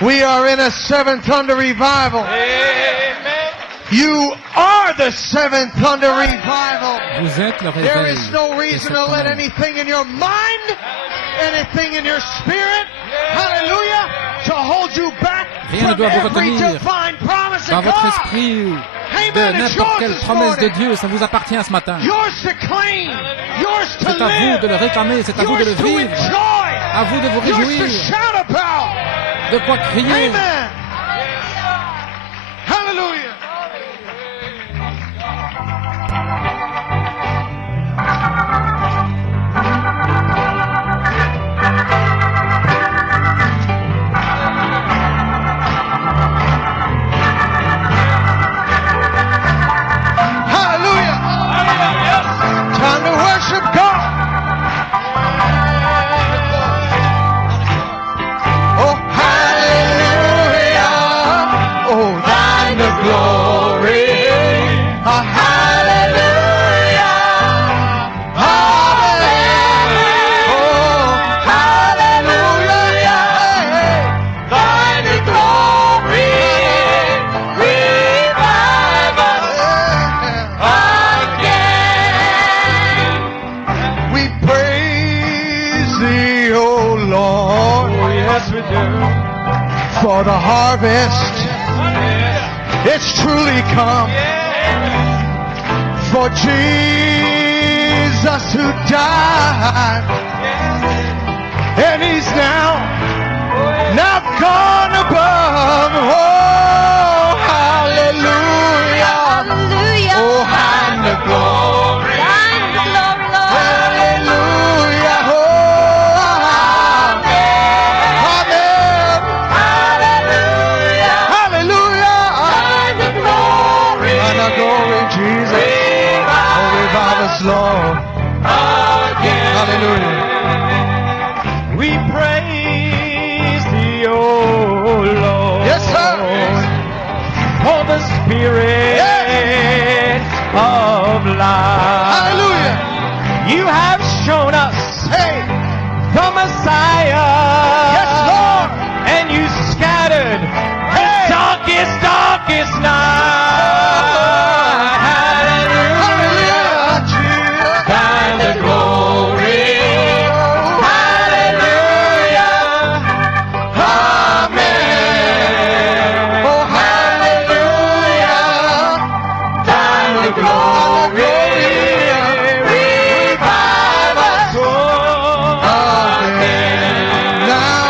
We are in a Seventh Thunder revival. Amen. You are the Seventh Thunder revival. Vous êtes le There réveil is no reason to let anything in your mind, anything in your spirit, hallelujah, to hold you back Rien ne from doit vous every retenir divine promise dans of votre God. esprit ou Amen. de It's n'importe yours quelle this promesse de morning. Dieu. Ça vous appartient ce matin. Yours to claim, yours to C'est à vous live, de le réclamer, c'est à vous de le yours to vivre, enjoy, à vous de vous yours to réjouir, shout about. de quoi crier. Amen. Hallelujah. Hallelujah. Time to worship God. Oh, hallelujah. Oh, thine the glory. Hallelujah. Hallelujah. Oh, hallelujah. Thine the glory. Revive us again. We praise thee, O Lord. Oh, yes, we do. For the harvest, it's truly come. For Jesus who died, and he's now gone above. Oh, hallelujah. Hallelujah. Oh, hand the glory. Thine the glory, Lord. Hallelujah. Oh, amen. Hallelujah. Hallelujah. Thine the glory. And the glory, Jesus. Oh, revive us, Lord. Hallelujah. We praise thee, O Lord. Yes, sir. For the Spirit of life. Hallelujah. You have shown us Hey. the Messiah. Yes, Lord. And you scattered the darkest night. Hallelujah. Jesus. Thine the glory. Hallelujah. Amen. Oh, hallelujah. Thine the glory. Revive us again. Now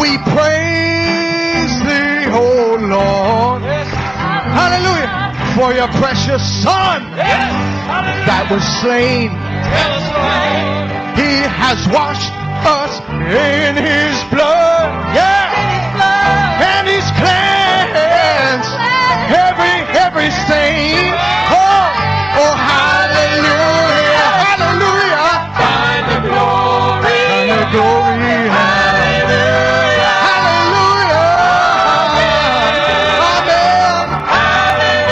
we praise thee, O Lord. Hallelujah. For your precious Son that was slain. He has washed us in his blood. Yeah. And he's cleansed every stain. Oh, hallelujah. Hallelujah. Thine the glory. And the glory. Hallelujah. Amen.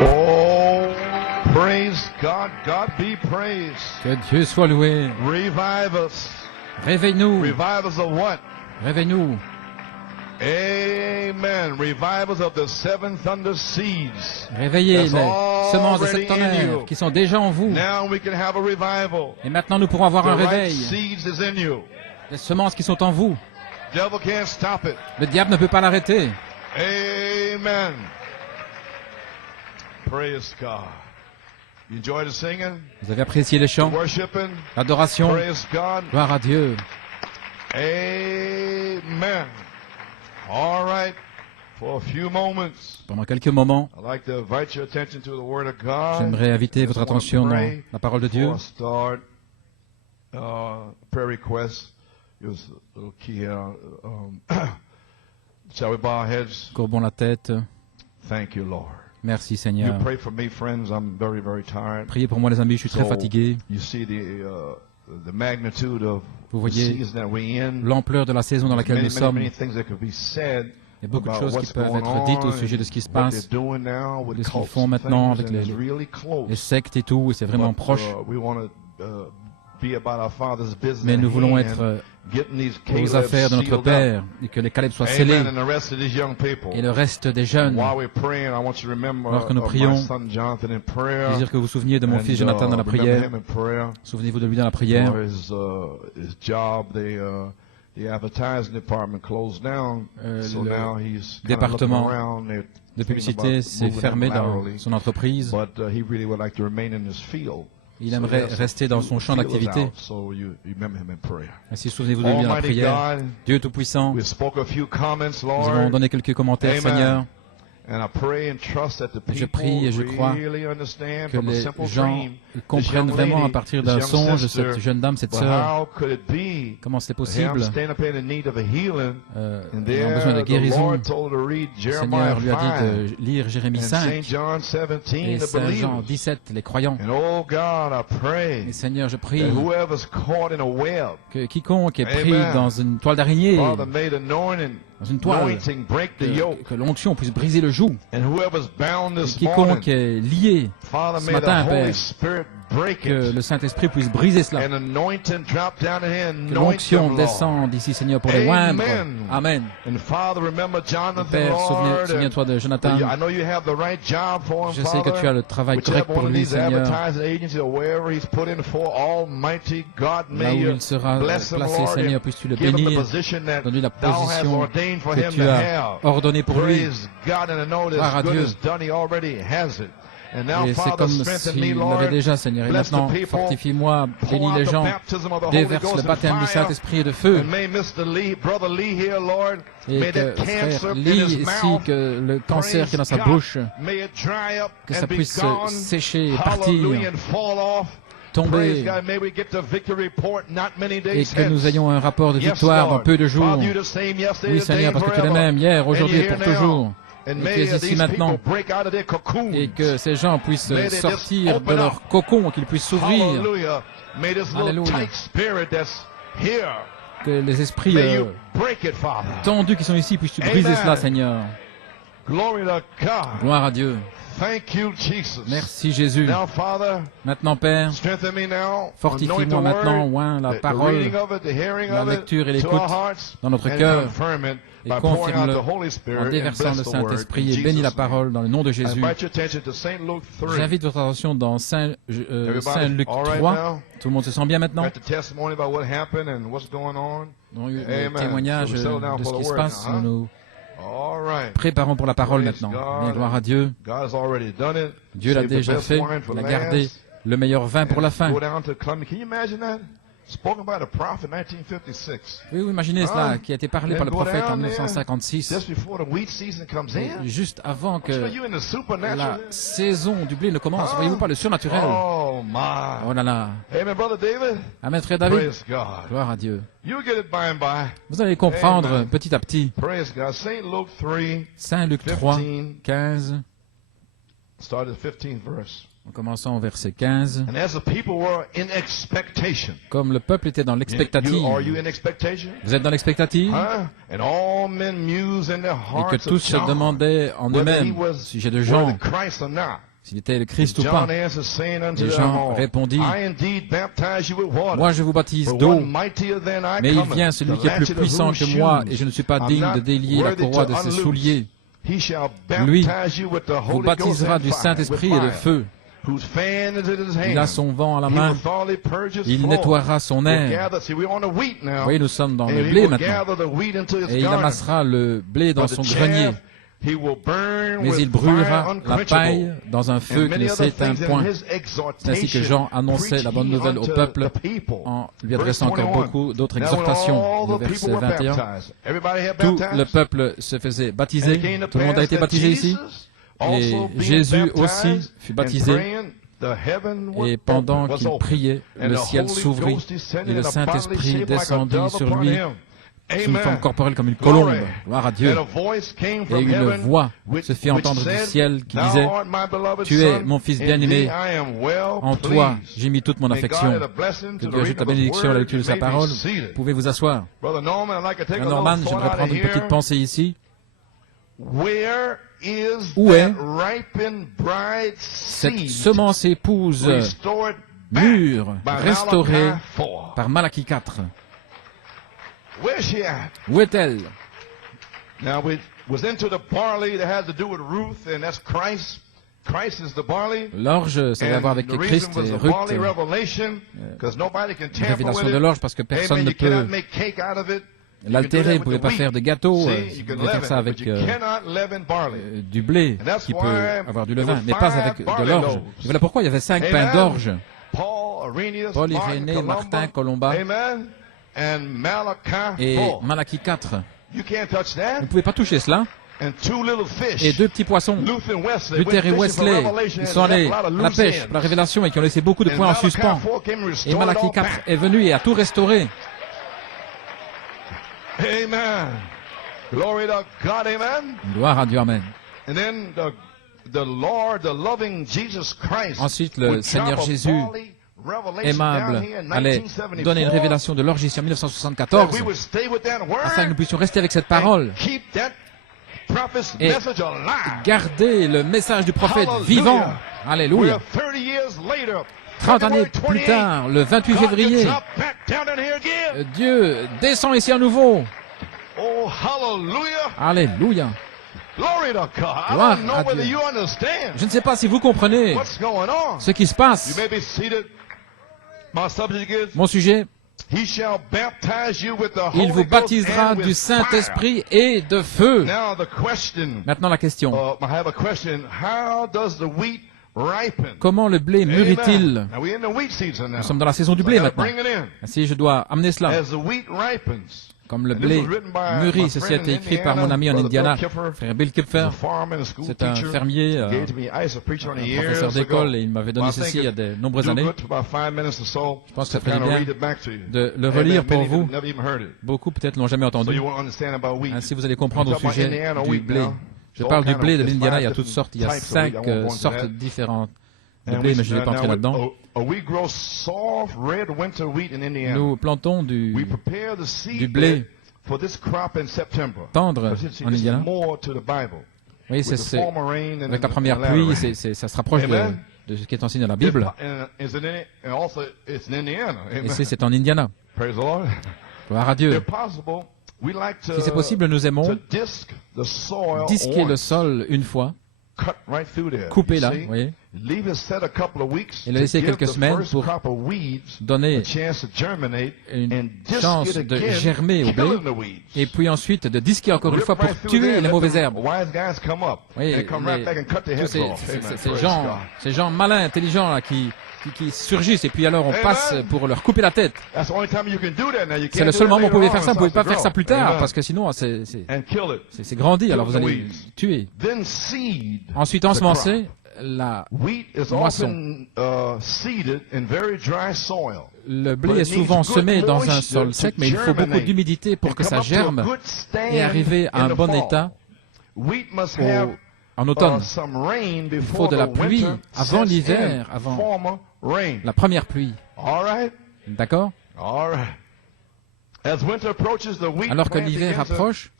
Oh, praise God. God be praised. Que Dieu soit loué. Revive us. Réveille-nous. Revive us of what? Réveille-nous. Amen. Revive us of the seven thunder seeds. Réveillez That's les semences de already sept in tonnerres you. qui sont déjà en vous. Now we can have a revival. Et maintenant, nous pourrons avoir un The right réveil. seeds is in you. Les semences qui sont en vous. Devil can't stop it. Le diable ne peut pas l'arrêter. Amen. Praise God. You enjoy the singing, Vous avez apprécié les chants, worshiping. l'adoration. Praise God. Gloire à Dieu. Amen. All right. For a few moments, Pendant quelques moments, I'd like to invite your attention to the Word of God. j'aimerais inviter Just votre wanna attention dans pray la parole de Dieu. before I start. Prayer request. Here's a little key here. Shall we bow our heads? Courbons la tête. Thank you, Lord. Merci You Seigneur. pray for me, friends. I'm very, very tired. Priez pour moi les amis, je suis très So, fatigué. You see the magnitude of Vous the voyez season that we're in. l'ampleur de la saison dans laquelle Many, nous many, sommes. many things that could be said Il y a beaucoup de about choses qui what's peuvent going être dites au on sujet de ce qui se and what passe, they're doing now with de ce qu'ils cults font and maintenant things, avec and it's les really close. sectes et tout, et c'est vraiment But, proche. we want to be about our Father's business Mais nous at voulons hand, être getting these aux Calebs affaires de notre sealed up. Père, et que les Caleb soient scellés, Amen. And the rest of these young people. et le reste des jeunes. While we're praying, I want you to remember Alors que nous my prions, son Jonathan in Je prayer. veux dire que vous vous souveniez de mon And, fils Jonathan dans la remember prière. him in prayer. Souvenez-vous de lui dans la prière. For his job, the advertising department closed down, so le now he's kind of département looking around. They're de thinking publicité about s'est moving him fermé dans laterally, son entreprise. but he really would like to remain in this field. Il So aimerait he has rester some dans son champ feelers d'activité. out, so you remember him in prayer. Ainsi, souvenez-vous de lui dans la Almighty prière. God, Dieu Tout-Puissant, we spoke a few comments, nous avons Lord, donné quelques commentaires, Amen. Seigneur. and I pray and trust that the Je people prie et je crois really understand Que from a les simple gens dream, this comprennent young vraiment à lady, partir this d'un young songe sister, cette jeune dame, cette but sœur, how could it be comment c'est that I'm possible, standing up in need of a healing, and ayant there besoin de the guérison. Lord told her to read Le Jeremiah Seigneur lui a 5 dit de lire Jérémie and 5 St. John 17, et the Saint Jean believers. 17, les croyants. And oh God, I pray Et Seigneur, je prie that whoever's caught in a web, que quiconque est pris Amen. dans une toile d'araignée, Father, may the dans une toile, anointing break the yoke, que l'onction puisse briser le joug. and whoever's bound Et this morning, quiconque est lié Father, ce may matin, the Père, Holy Spirit break que it, le Saint-Esprit puisse briser cela. and anointing drop down in here, Que anoint l'onction them, Lord. descende d'ici, Seigneur, pour les oindre. Amen. Amen. And Father, remember Jonathan, Père, Lord, souviens-toi de Jonathan. I know you have the right job for him, Je sais que Father. tu as le travail correct Whichever pour one of lui, these Seigneur. advertising agencies or wherever he's put in for, Almighty God, Là may où you il sera bless him, placé, Lord, Seigneur, and puisses-tu le give him the bénir. position that Donne-lui la Thou hast position ordained for que him tu to as have. ordonnée pour lui. Praise God, and I know that Gloire à as good Dieu. as done, he already has it. And now, Et c'est Father, comme strengthen me, s'il Lord. l'avait déjà, Seigneur. Et Bless the maintenant, people. fortifie-moi, Pour bénis out les the gens, baptism of the Holy déverse Ghost le and baptême du fire. Saint-Esprit et de feu. And may Mr. Lee, Brother Lee here, Lord, Et may que that cancer frère in Lee his ici, mouth, que le cancer qui est dans sa praise bouche, God, may it dry up que and ça be puisse gone. sécher et partir, Hallelujah, and fall off. Praise tomber, God, may we get the victory report not many et days que nous hence. ayons un rapport de Yes, victoire dans Lord. peu de jours. Father, you're the same yesterday, Oui, today, Seigneur, parce que tu es le forever. même hier, aujourd'hui And et you're pour here now. toujours. And Et tu may es ici these maintenant. people break out of their cocoons. Et que ces gens puissent May they just sortir de open leur up. cocon, qu'ils puissent s'ouvrir, Hallelujah. May this little Alléluia. tight spirit that's here, que les esprits may you break it, Father. tendus qui sont ici puissent briser Amen. cela, Seigneur. Glory to God. Gloire à Dieu. Thank you, Jesus. Merci Jésus. Now, Father, Maintenant, Père, strengthen me now. fortifie-moi Anoint the maintenant, word, oint la the parole reading of it, the hearing la of it, lecture et to l'écoute our hearts, dans notre and cœur, confirm it et by pouring out confirme-le the Holy en Spirit and déversant bless le the word in Saint-Esprit et bénis la Jesus' name. parole dans le nom de I Jésus. invite your attention to St. Luke 3. J'invite votre attention dans Saint Luc Everybody, all right 3. now? Tout le monde se sent bien maintenant? Got the testimony about what happened and what's going on. Nous avons eu Amen. le témoignage So we settle down de ce for the qui se word passe. now, huh? Nous nous All right. préparons pour la parole Praise maintenant. God. Bien, gloire à Dieu. God has already done it. Dieu l'a Saved the déjà best fait. wine for Il a gardé last. le meilleur vin pour la fin. Go down to Columbia. Can you imagine that? Spoken by the prophet in 1956. Oui, vous imaginez cela, Ah. qui a été parlé par le Go prophète en down there 1956. Just before the wheat season comes Et in. juste avant que So you in the la supernatural. saison du blé ne commence, Ah. voyez-vous pas le surnaturel? Oh my. Oh là là. Amen, brother David. Amen, frère David. Praise God. Gloire à Dieu. You get it by and by. Vous allez comprendre Amen. petit à petit. Praise God. St. Luke 3, Saint Luc 3, 15. 15, Start at the 15th verse. En commençant au verset 15, And as the people were in expectation. comme le peuple était dans l'expectative. Are you in expectation? Vous êtes dans l'expectative? Huh? And all men muse in their Et hearts que tous of se John, demandaient en whether he eux-mêmes, was au sujet de were Jean, the Christ or not. s'il était le Christ ou pas. John answered, saying unto Et them Jean all, répondit, I indeed baptize you with water. Moi je vous baptise But d'eau, one mightier than I mais il cometh, vient celui the qui est plus latchet of puissant whose que moi, shoes et je ne suis pas I'm digne not de délier la worthy courroie to de ses unloose. souliers. He shall Lui baptize you with the vous Holy Ghost baptisera and du fire, Saint-Esprit with et de fire, feu. whose fan is in his hand. Il a son vent à la He main, will thoroughly purge his il floor. nettoiera son Will air. gather- see, we're on the wheat now. Vous voyez, nous sommes dans And le he blé will maintenant. gather the wheat into his Et il garner. amassera le blé dans But son the grenier. chaff he will burn Mais with il fire brûlera la unquenchable. paille dans un feu And qui many ne other s'éteint things in point. his C'est ainsi que Jean annonçait la bonne nouvelle au peuple en lui adressant encore beaucoup d'autres exhortations. Le verset 21. Tout le peuple se faisait baptiser. Tout le monde a été baptisé ici. Et Jésus aussi fut baptisé. Et pendant qu'il priait, le ciel s'ouvrit et le Saint-Esprit descendit sur lui sous une forme corporelle comme une colombe. Gloire à Dieu. Et une voix se fit entendre du ciel qui disait, « Tu es mon Fils bien-aimé, en toi j'ai mis toute mon affection. » Que Dieu ajoute la bénédiction à la lecture de sa parole. Vous pouvez vous asseoir. Frère Norman, j'aimerais prendre une petite pensée ici. Où est cette semence épouse mûre, restaurée par Malachie 4? Où est-elle? Now we was into the barley that has to do with Ruth, and that's Christ. Christ is the barley. L'orge, ça va avoir avec And the Christ reason was et the barley Ruth. revelation, because nobody can La tamper révélation with de it. l'orge parce que personne Amen. ne You cannot peut make cake out of it. l'altérer. Vous ne pouvez pas faire de gâteau. See, you Vous can pouvez faire leaven ça it, but avec you cannot leaven barley. du blé And that's qui peut why avoir du there levain, were mais pas five avec de barley l'orge. loaves. Et voilà pourquoi il y avait 5 pains Amen. d'orge. Paul, Irenaeus, Paul, Martin, Irénée, Martin, Colomba Amen. And Malachi et 4. Malachie 4. You can't touch Vous that. ne pouvez pas toucher cela. And two little fish. Et 2 petits poissons, Luther and Wesley Luther et went fishing for Wesley, Revelation ils and sont allés left a lot of à la loose pêche ends. pour la révélation et qui ont laissé beaucoup de And points en Malachi suspens. 4 came and Et restored it Malachie all 4 back. est venu et a tout restauré. Amen. Glory to God, amen. Gloire à Dieu, Amen. And then the Lord, the loving Jesus Christ. Ensuite, le would Seigneur drop a Jésus, barley revelation aimable, down here in allait 1974, donner une révélation de l'orge ici en that 1974, we would stay with that word afin que nous puissions rester avec cette parole and keep that prophet's et message alive. garder le message du prophète Hallelujah. vivant. Alléluia. We're 30 years later, 30 années February plus 28, tard, le 28 God février, gets up back down in here again. Dieu descend ici à nouveau. Oh, hallelujah. Alléluia. Glory to God. I Gloire don't know à whether Dieu. you understand Je ne sais pas si vous comprenez what's going on. ce qui se You passe. may be seated. My subject is, Mon sujet, He shall baptize you with the il Holy vous Ghost baptisera and with du fire. Saint-Esprit et de feu. Now the question, Maintenant la question. I have a question. How does the wheat ripen? Comment le blé mûrit-il? Amen. Now we're in the wheat season now. Nous sommes dans la saison du So I blé gotta maintenant. bring it in. Ainsi, je dois amener cela. As the wheat ripens, Comme le and this blé was written by mûrit, my ceci a friend été in écrit par mon ami en Brother Indiana, Bill Kipfer. frère Bill He's Kipfer. a farmer and a school C'est un teacher. fermier, He gave to me. I used to preach on it years professeur d'école, ago. et il m'avait donné Well, I think ceci il y a it de nombreuses do années. good for about 5 minutes or so Je pense que to ça ferait kind of bien read it back to you. de le Amen. relire pour Many vous. have never even heard it. Beaucoup peut-être l'ont jamais So entendu. you won't understand about wheat. Ainsi, vous allez comprendre au I'm talking sujet about Indiana du wheat blé. now. Je It's parle all du kind blé of- de there's l'Indiana, 5 il y a toutes different sortes, il y a types of 5 wheat. I won't go into sortes that. différentes de And blé, we- mais je ne vais pas now entrer we- là-dedans. we grow soft red winter wheat in Indiana. Nous plantons We du prepare the seed du blé bed for this crop in September. tendre Because see, en this is Indiana. more to the Bible. Oui, With the c'est former rain and avec la the première latter pluie, rain. ça se rapproche Amen. de ce qui est enseigné dans la Bible. And also it's in Indiana. Amen. Et c'est en Indiana. Praise the Lord. Gloire à Dieu. If possible, we like to, Si c'est possible, nous to aimons disc the soil disquer le once. sol une fois, Cut right through there. couper you là, see? vous voyez, Leave it set a couple of weeks et le to laisser give quelques the semaines first pour crop of weeds donner a chance to germinate une and disc chance it de again, germer au blé, killing the weeds. et puis ensuite de disquer encore une Rip fois pour right through tuer there, les let mauvaises the herbes. wise guys come up Oui, and come right back and cut their tous heads off. Amen. Praise God. ces gens malins, intelligents là, qui surgissent, et puis alors on Amen. passe pour leur couper la tête. That's the only time you can do that now. You C'est can't le do seul that moment où vous pouvez later faire on, ça, vous pouvez it pas starts faire to ça plus grow. tard, Amen. parce que sinon c'est And kill it. grandi, alors vous Kill the allez weeds. tuer. Then seed. Ensuite, the ensemencer la Wheat is moisson. often seeded in very dry soil. Le blé est souvent semé dans un sol sec, mais il faut beaucoup d'humidité pour que ça germe et arriver à un bon état Wheat must au have en automne. Il faut de la pluie avant l'hiver, avant la première pluie. D'accord? Alors que l'hiver approche,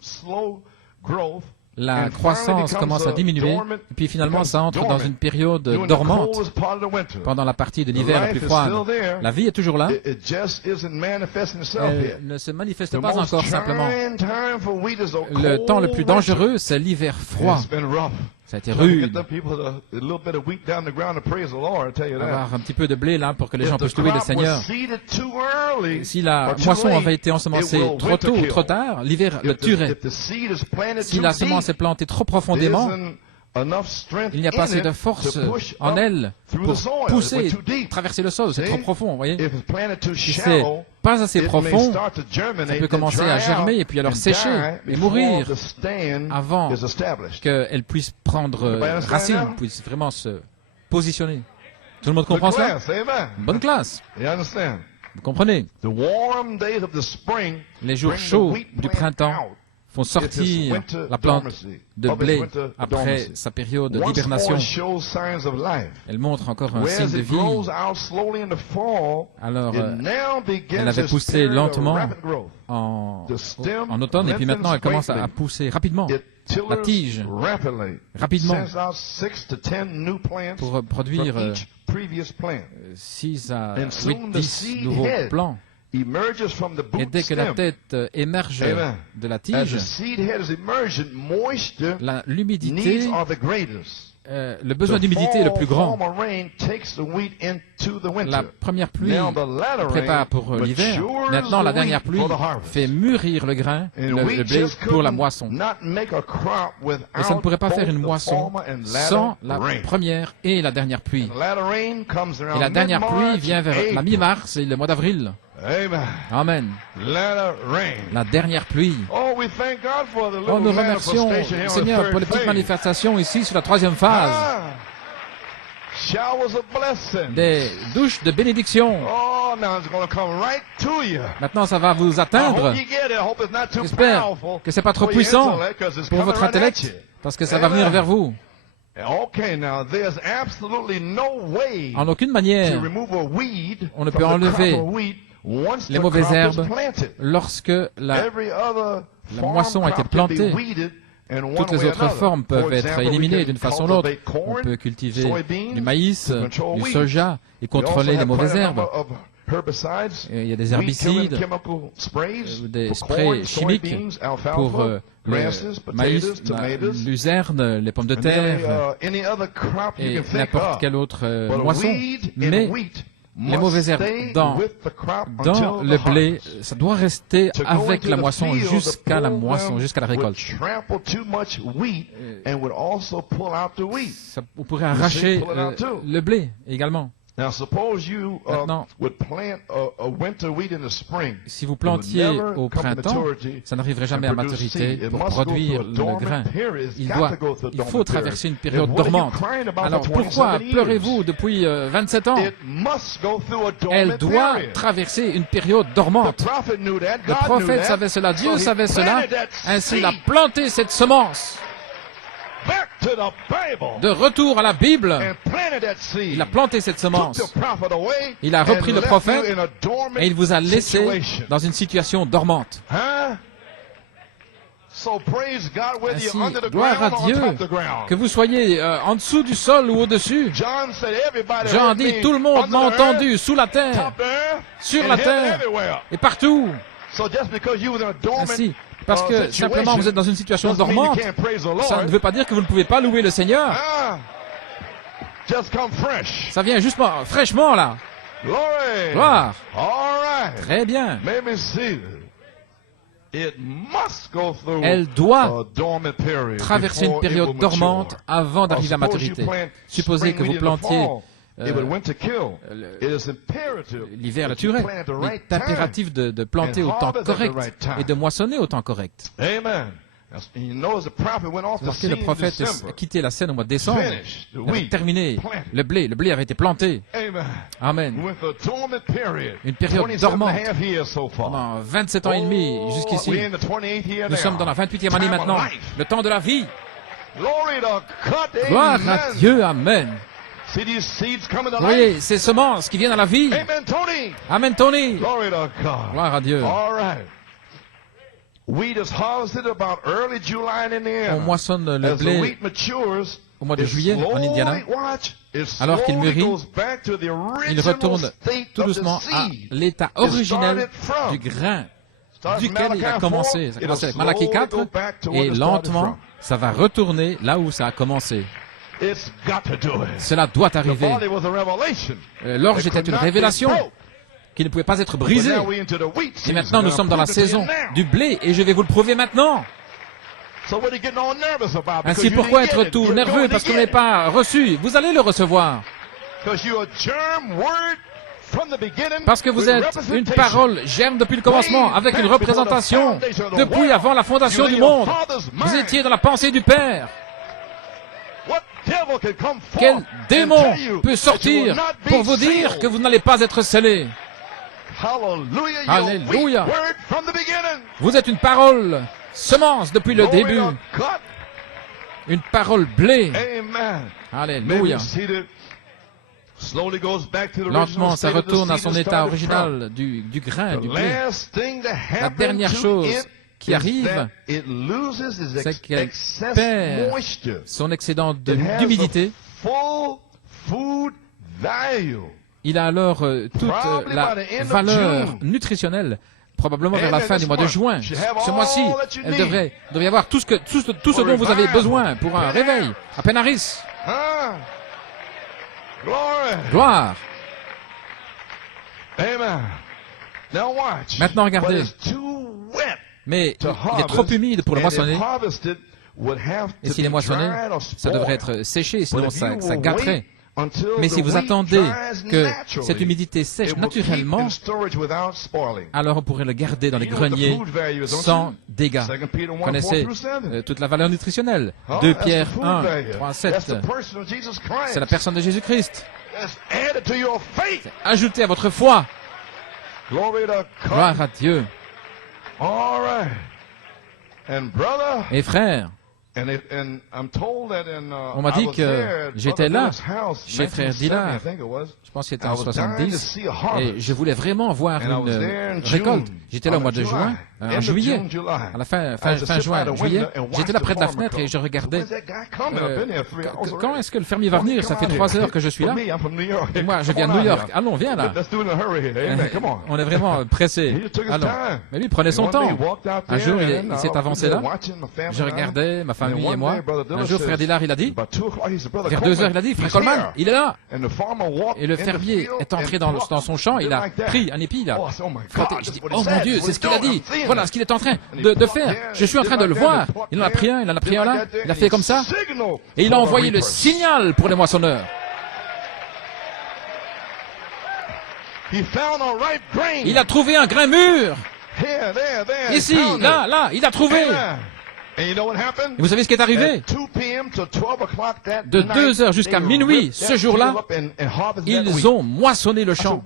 la croissance commence à diminuer, et puis finalement ça entre dans une période dormante pendant la partie de l'hiver la plus froide. La vie est toujours là, elle ne se manifeste pas encore simplement. Le temps le plus dangereux, c'est l'hiver froid. Ça a été rude. Avoir un petit peu de blé là pour que les gens puissent louer le Seigneur. Si la moisson avait été ensemencée trop tôt ou trop tard, l'hiver le tuerait. Si la semence est plantée trop profondément, il n'y a pas assez de force en elle pour pousser, traverser le sol. C'est trop profond, vous voyez. Si c'est pas assez profond, ça peut commencer à germer et puis alors sécher et mourir avant qu'elle puisse prendre racine, puisse vraiment se positionner. Tout le monde comprend cela? Bonne classe. Vous comprenez? Les jours chauds du printemps font sortir la plante de blé après sa période d'hibernation. Elle montre encore un signe de vie. Alors, elle avait poussé lentement en automne et puis maintenant elle commence à pousser rapidement. La tige, rapidement, pour produire 6 à 8, 10 nouveaux plants. Et dès que la tête émerge de la tige, l'humidité, le besoin d'humidité est le plus grand. La première pluie prépare pour l'hiver. Maintenant, la dernière pluie fait mûrir le grain, le blé, pour la moisson. Et ça ne pourrait pas faire une moisson sans la première et la dernière pluie. Et la dernière pluie vient vers la mi-mars et le mois d'avril. Amen. La dernière pluie. Oh, nous remercions le Seigneur pour les petites manifestations ici sur la 3e phase. Des douches de bénédiction. Maintenant, ça va vous atteindre. J'espère que ce n'est pas trop puissant pour votre intellect, parce que ça va venir vers vous. En aucune manière, on ne peut enlever les mauvaises herbes lorsque la moisson a été plantée. Toutes les autres formes peuvent être éliminées d'une façon ou l'autre. On peut cultiver du maïs, du soja et contrôler les mauvaises herbes. Il y a des herbicides, des sprays chimiques pour le maïs, luzerne, les pommes de terre et n'importe quelle autre moisson. Mais les mauvaises herbes dans le blé, ça doit rester avec la moisson jusqu'à la moisson, jusqu'à la récolte. Vous pourrez arracher le blé également. Maintenant, si vous plantiez au printemps, ça n'arriverait jamais à maturité pour produire le grain. Il faut traverser une période dormante. Alors pourquoi pleurez-vous depuis 27 ans? Elle doit traverser une période dormante. Le prophète savait cela, Dieu savait cela, ainsi il a planté cette semence. De retour à la Bible, il a planté cette semence. Il a repris le prophète et il vous a laissé dans une situation dormante. Ainsi, gloire à Dieu, que vous soyez en dessous du sol ou au-dessus. Jean dit, tout le monde m'a entendu sous la terre, sur la terre et partout. Ainsi, parce que simplement vous êtes dans une situation dormante, ça ne veut pas dire que vous ne pouvez pas louer le Seigneur. Ça vient justement, fraîchement là. Gloire. Très bien. Elle doit traverser une période dormante avant d'arriver à maturité. Supposez que vous plantiez l'hiver le tuerait. Il est impératif de planter au temps correct et de moissonner au temps correct. Lorsque le prophète a quitté la scène au mois de décembre, il avait terminé le blé avait été planté. Amen. Une période dormante pendant 27 ans et demi jusqu'ici. Nous sommes dans la 28e année maintenant, le temps de la vie. Gloire à Dieu, Amen. Vous voyez, ces semences qui viennent à la vie. Amen, Tony. Gloire à Dieu. On moissonne le blé au mois de juillet en Indiana. Alors qu'il mûrit, il retourne tout doucement à l'état originel du grain duquel il a commencé. Ça a commencé avec Malachie 4 et lentement, ça va retourner là où ça a commencé. Cela doit arriver. L'orge était une révélation qui ne pouvait pas être brisée. Et maintenant, nous sommes dans la saison du blé et je vais vous le prouver maintenant. Ainsi, pourquoi être tout nerveux parce que vous n'avez pas reçu? Vous allez le recevoir. Parce que vous êtes une parole germe depuis le commencement, avec une représentation depuis avant la fondation du monde. Vous étiez dans la pensée du Père. Quel démon peut sortir pour vous dire que vous n'allez pas être scellé? Alléluia. Vous êtes une parole semence depuis le début. Une parole blé. Alléluia. Lentement, ça retourne à son état original du grain, du blé. La dernière chose qui arrive, c'est qu'elle perd son excédent d'humidité. Il a alors toute la valeur nutritionnelle, probablement vers la fin du mois de juin. Ce mois-ci, elle devrait y avoir tout ce dont vous avez besoin pour un réveil. À Penaris. Gloire. Maintenant, regardez. Mais il est trop humide pour le moissonner. Et s'il est moissonné, ça devrait être séché, sinon ça gâterait. Mais si vous attendez que cette humidité sèche naturellement, alors on pourrait le garder dans les greniers sans dégâts. Vous connaissez toute la valeur nutritionnelle. 2 Pierre 1, 3, 7. C'est la personne de Jésus-Christ. Ajoutez à votre foi. Gloire à Dieu. Et frère, on m'a dit que j'étais là, chez Frère Dillard, je pense que c'était en 70, et je voulais vraiment voir une récolte. J'étais là au mois de juin, en juillet, à la fin juin, juillet, j'étais là près de la fenêtre et je regardais. Quand est-ce que le fermier va venir? Ça fait 3 heures que je suis là. Et moi, je viens de New York. Allons, viens là. On est vraiment pressé. Allons. Mais lui, prenez son temps. Un jour, il s'est avancé là. Je regardais, ma famille et moi. Un jour, Frère Dillard, il a dit, vers 2 heures, il a dit, Frère Coleman, il est là. Et le fermier est entré dans son champ, il a pris un épi, il a frotté. Je dis, oh mon Dieu, c'est ce qu'il a dit. Voilà ce qu'il est en train de faire. Je suis en train de le voir. Il en a pris un, il en a pris un là. Il a fait comme ça. Et il a envoyé le signal pour les moissonneurs. Il a trouvé un grain mûr. Ici, là, il a trouvé. Et vous savez ce qui est arrivé? De 2 heures jusqu'à minuit, ce jour-là, ils ont moissonné le champ.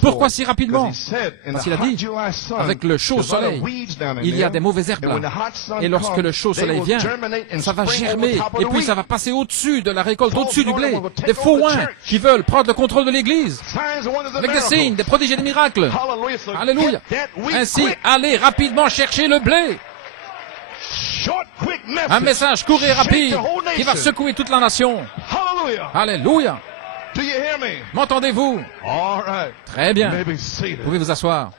Pourquoi si rapidement? Parce qu'il a dit, avec le chaud soleil, il y a des mauvaises herbes là. Et lorsque le chaud soleil vient, ça va germer, et puis ça va passer au-dessus de la récolte, au-dessus du blé. Des faux oins qui veulent prendre le contrôle de l'Église, avec des signes, des prodiges et des miracles. Alléluia. Ainsi, allez rapidement chercher le blé. Un message court et rapide qui va secouer toute la nation. Alléluia. M'entendez-vous? Très bien. Vous pouvez vous asseoir.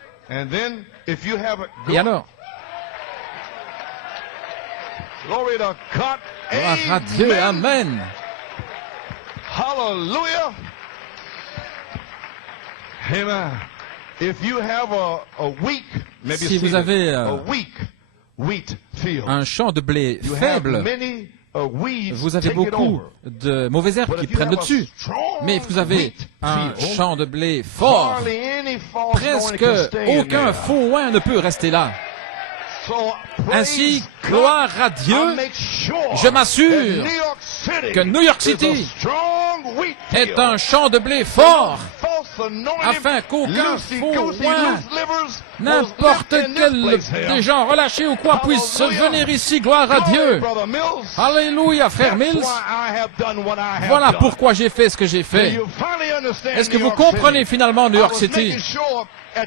Et alors? Gloire à Dieu. Amen. Hallelujah. Amen. Si vous avez un champ de blé faible, vous avez beaucoup de mauvaises herbes qui prennent le dessus. Mais vous avez un champ de blé fort. Presque aucun faux oin ne peut rester là. Ainsi, gloire à Dieu, je m'assure que New York City est un champ de blé fort. afin qu'aucun faux oin, n'importe quel des gens relâchés ou quoi, puisse venir ici. Gloire à Dieu. Alléluia, frère Mills. Voilà pourquoi j'ai fait ce que j'ai fait. Est-ce que vous comprenez finalement New York City?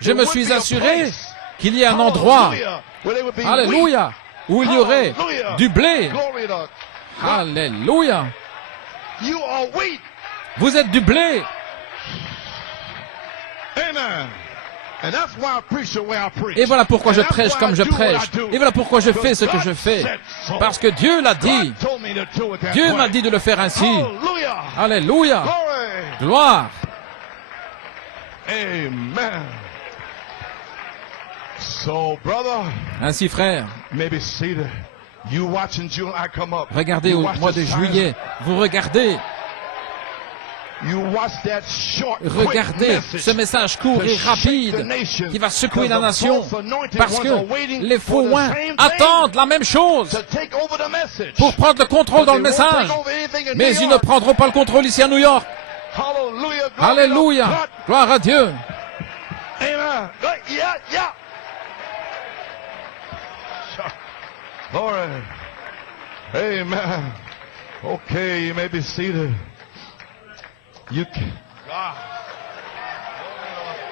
Je me suis assuré qu'il y ait un endroit, alléluia, où il y aurait du blé. Alléluia. Vous êtes du blé. Et voilà pourquoi je prêche comme je prêche. Et voilà pourquoi je fais ce que je fais. Parce que Dieu l'a dit. Dieu m'a dit de le faire ainsi. Alléluia. Gloire. Amen. So, brother, ainsi, frère, regardez au mois de juillet, vous regardez ce message court et rapide qui va secouer la nation parce que les faux oins attendent la même chose pour prendre le contrôle dans le message, mais ils ne prendront pas le contrôle ici à New York. Alléluia, gloire à Dieu. All right. Amen. Okay, you may be seated. You can.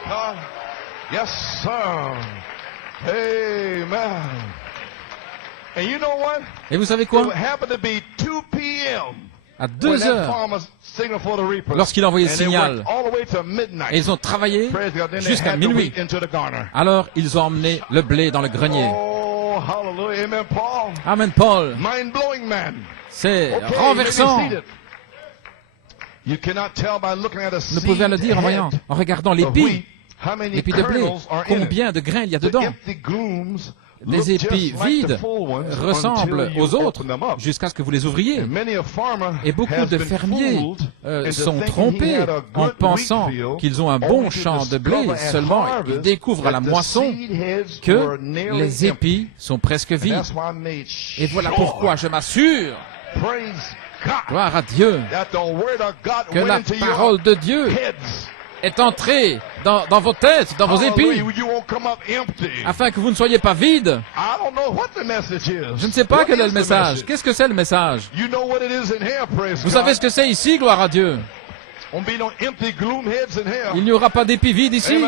God. Yes, sir. Amen. And you know what? Et vous savez quoi? It happened to be 2 p.m. À 2 heures, lorsqu'il a envoyé le signal, et ils ont travaillé jusqu'à minuit. Alors, ils ont emmené le blé dans le grenier. Amen, Paul. C'est renversant. Vous pouvez le dire en regardant l'épi de blé. Combien de grains il y a dedans? Des épis vides ressemblent aux autres jusqu'à ce que vous les ouvriez. Et beaucoup de fermiers sont trompés en pensant qu'ils ont un bon champ de blé. Seulement, ils découvrent à la moisson que les épis sont presque vides. Et voilà pourquoi je m'assure, gloire à Dieu, que la parole de Dieu est entré dans vos têtes, dans vos épis, afin que vous ne soyez pas vides. Je ne sais pas quel est le message. Qu'est-ce que c'est le message? Vous savez ce que c'est ici, gloire à Dieu. Il n'y aura pas d'épis vides ici.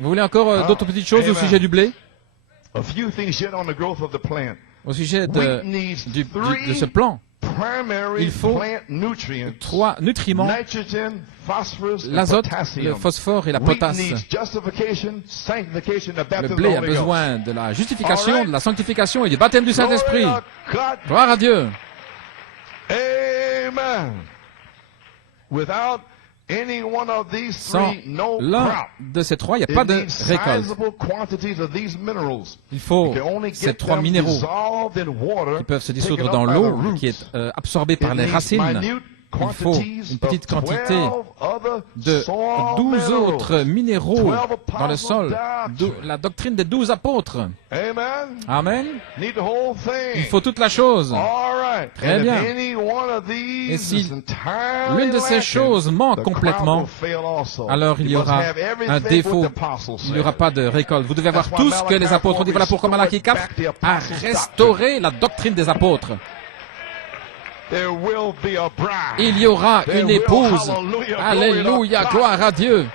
Vous voulez encore d'autres petites choses au sujet du blé? Au sujet de ce plan. Il faut 3 nutriments, l'azote, le phosphore et la potasse. Le blé a besoin de la justification, de la sanctification et du baptême du Saint-Esprit. Gloire à Dieu. Sans l'un de ces 3, il n'y a pas de récolte. Il faut ces 3 minéraux qui peuvent se dissoudre dans l'eau, qui est absorbée par les racines. Il faut une petite quantité de 12 autres minéraux dans le sol. La doctrine des 12 apôtres. Amen. Il faut toute la chose. Très bien. Et si l'une de ces choses manque complètement, alors il y aura un défaut. Il n'y aura pas de récolte. Vous devez avoir tout ce que les apôtres ont dit. Voilà pourquoi Malachie 4 a restauré la doctrine des apôtres. Il y aura une épouse, alléluia, gloire à Dieu,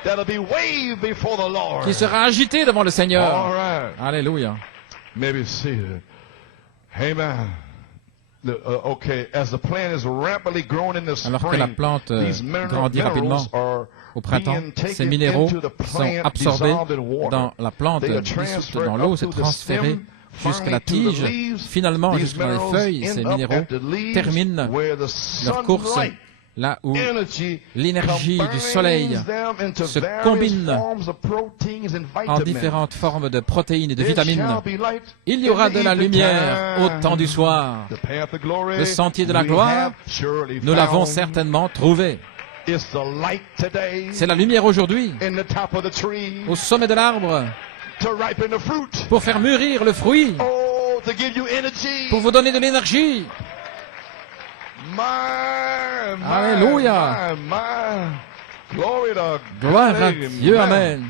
qui sera agitée devant le Seigneur. Alléluia. Alors que la plante grandit rapidement au printemps, ces minéraux sont absorbés dans la plante, dissoute dans l'eau, c'est transféré jusqu'à la tige, finalement jusqu'à les feuilles. Ces minéraux terminent leur course là où l'énergie du soleil se combine en différentes formes de protéines et de vitamines. Il y aura de la lumière au temps du soir. Le sentier de la gloire, nous l'avons certainement trouvé. C'est la lumière aujourd'hui, au sommet de l'arbre, pour faire mûrir le fruit, pour vous donner de l'énergie. Alléluia. Gloire à Dieu, Amen.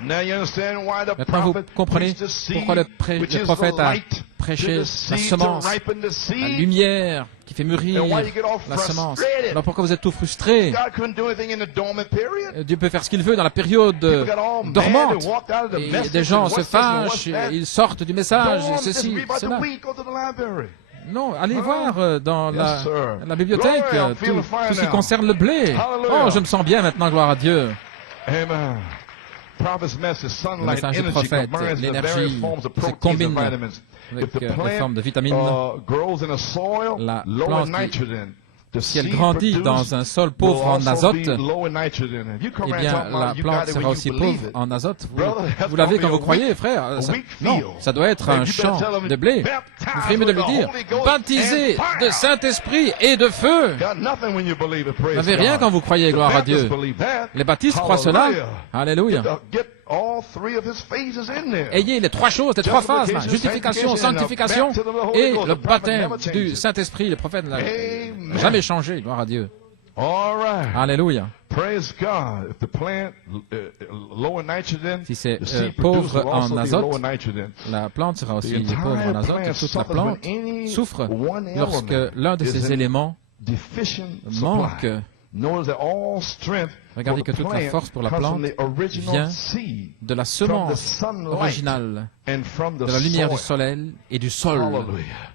Maintenant, vous comprenez pourquoi le prophète a prêché la semence, la lumière qui fait mûrir la semence. Alors pourquoi vous êtes tout frustrés? Dieu peut faire ce qu'il veut dans la période dormante. Et des gens se fâchent, ils sortent du message, ceci, cela. Non, allez voir dans la bibliothèque tout ce qui concerne le blé. Oh, je me sens bien maintenant, gloire à Dieu. Le message du prophète, l'énergie se combine avec les formes de vitamines. La plante, si elle grandit dans un sol pauvre en azote, eh bien, la plante sera aussi pauvre en azote. Vous l'avez quand vous croyez, frère. Non, ça doit être un champ de blé. Vous ferez mieux de le dire. Baptisé de Saint-Esprit et de feu. Vous n'avez rien quand vous croyez, gloire à Dieu. Les baptistes croient cela. Alléluia. Ayez les trois choses, les trois phases, là. Justification, sanctification et le baptême du Saint-Esprit. Le prophète n'a jamais changé, gloire à Dieu. Alléluia. Si c'est pauvre en azote, la plante sera aussi pauvre en azote. Et toute la plante souffre lorsque l'un de ces éléments manque. Regardez que toute la force pour la plante vient de la semence originale, de la lumière du soleil et du sol.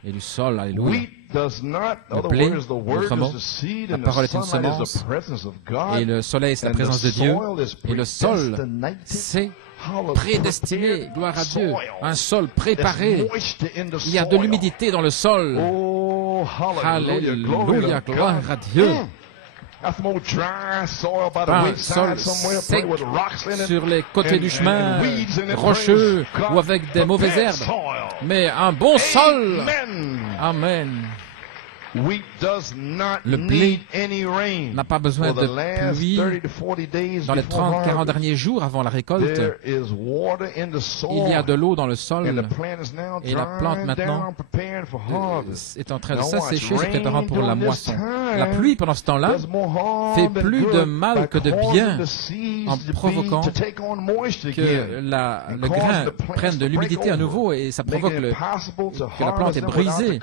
Et du sol, alléluia. Le blé, notre mot, la parole est une semence, et le soleil, c'est la présence de Dieu, et le sol, c'est prédestiné, gloire à Dieu, un sol préparé. Il y a de l'humidité dans le sol. Alléluia, gloire à Dieu. Pas un sol sec sur les côtés du chemin, rocheux ou avec des mauvaises herbes, mais un bon sol. Amen. Le blé n'a pas besoin de pluie dans les 30-40 derniers jours avant la récolte. Il y a de l'eau dans le sol et la plante maintenant est en train de s'assécher, se préparant pour la moisson. La pluie pendant ce temps-là fait plus de mal que de bien en provoquant que le grain prenne de l'humidité à nouveau et ça provoque que la plante est brisée.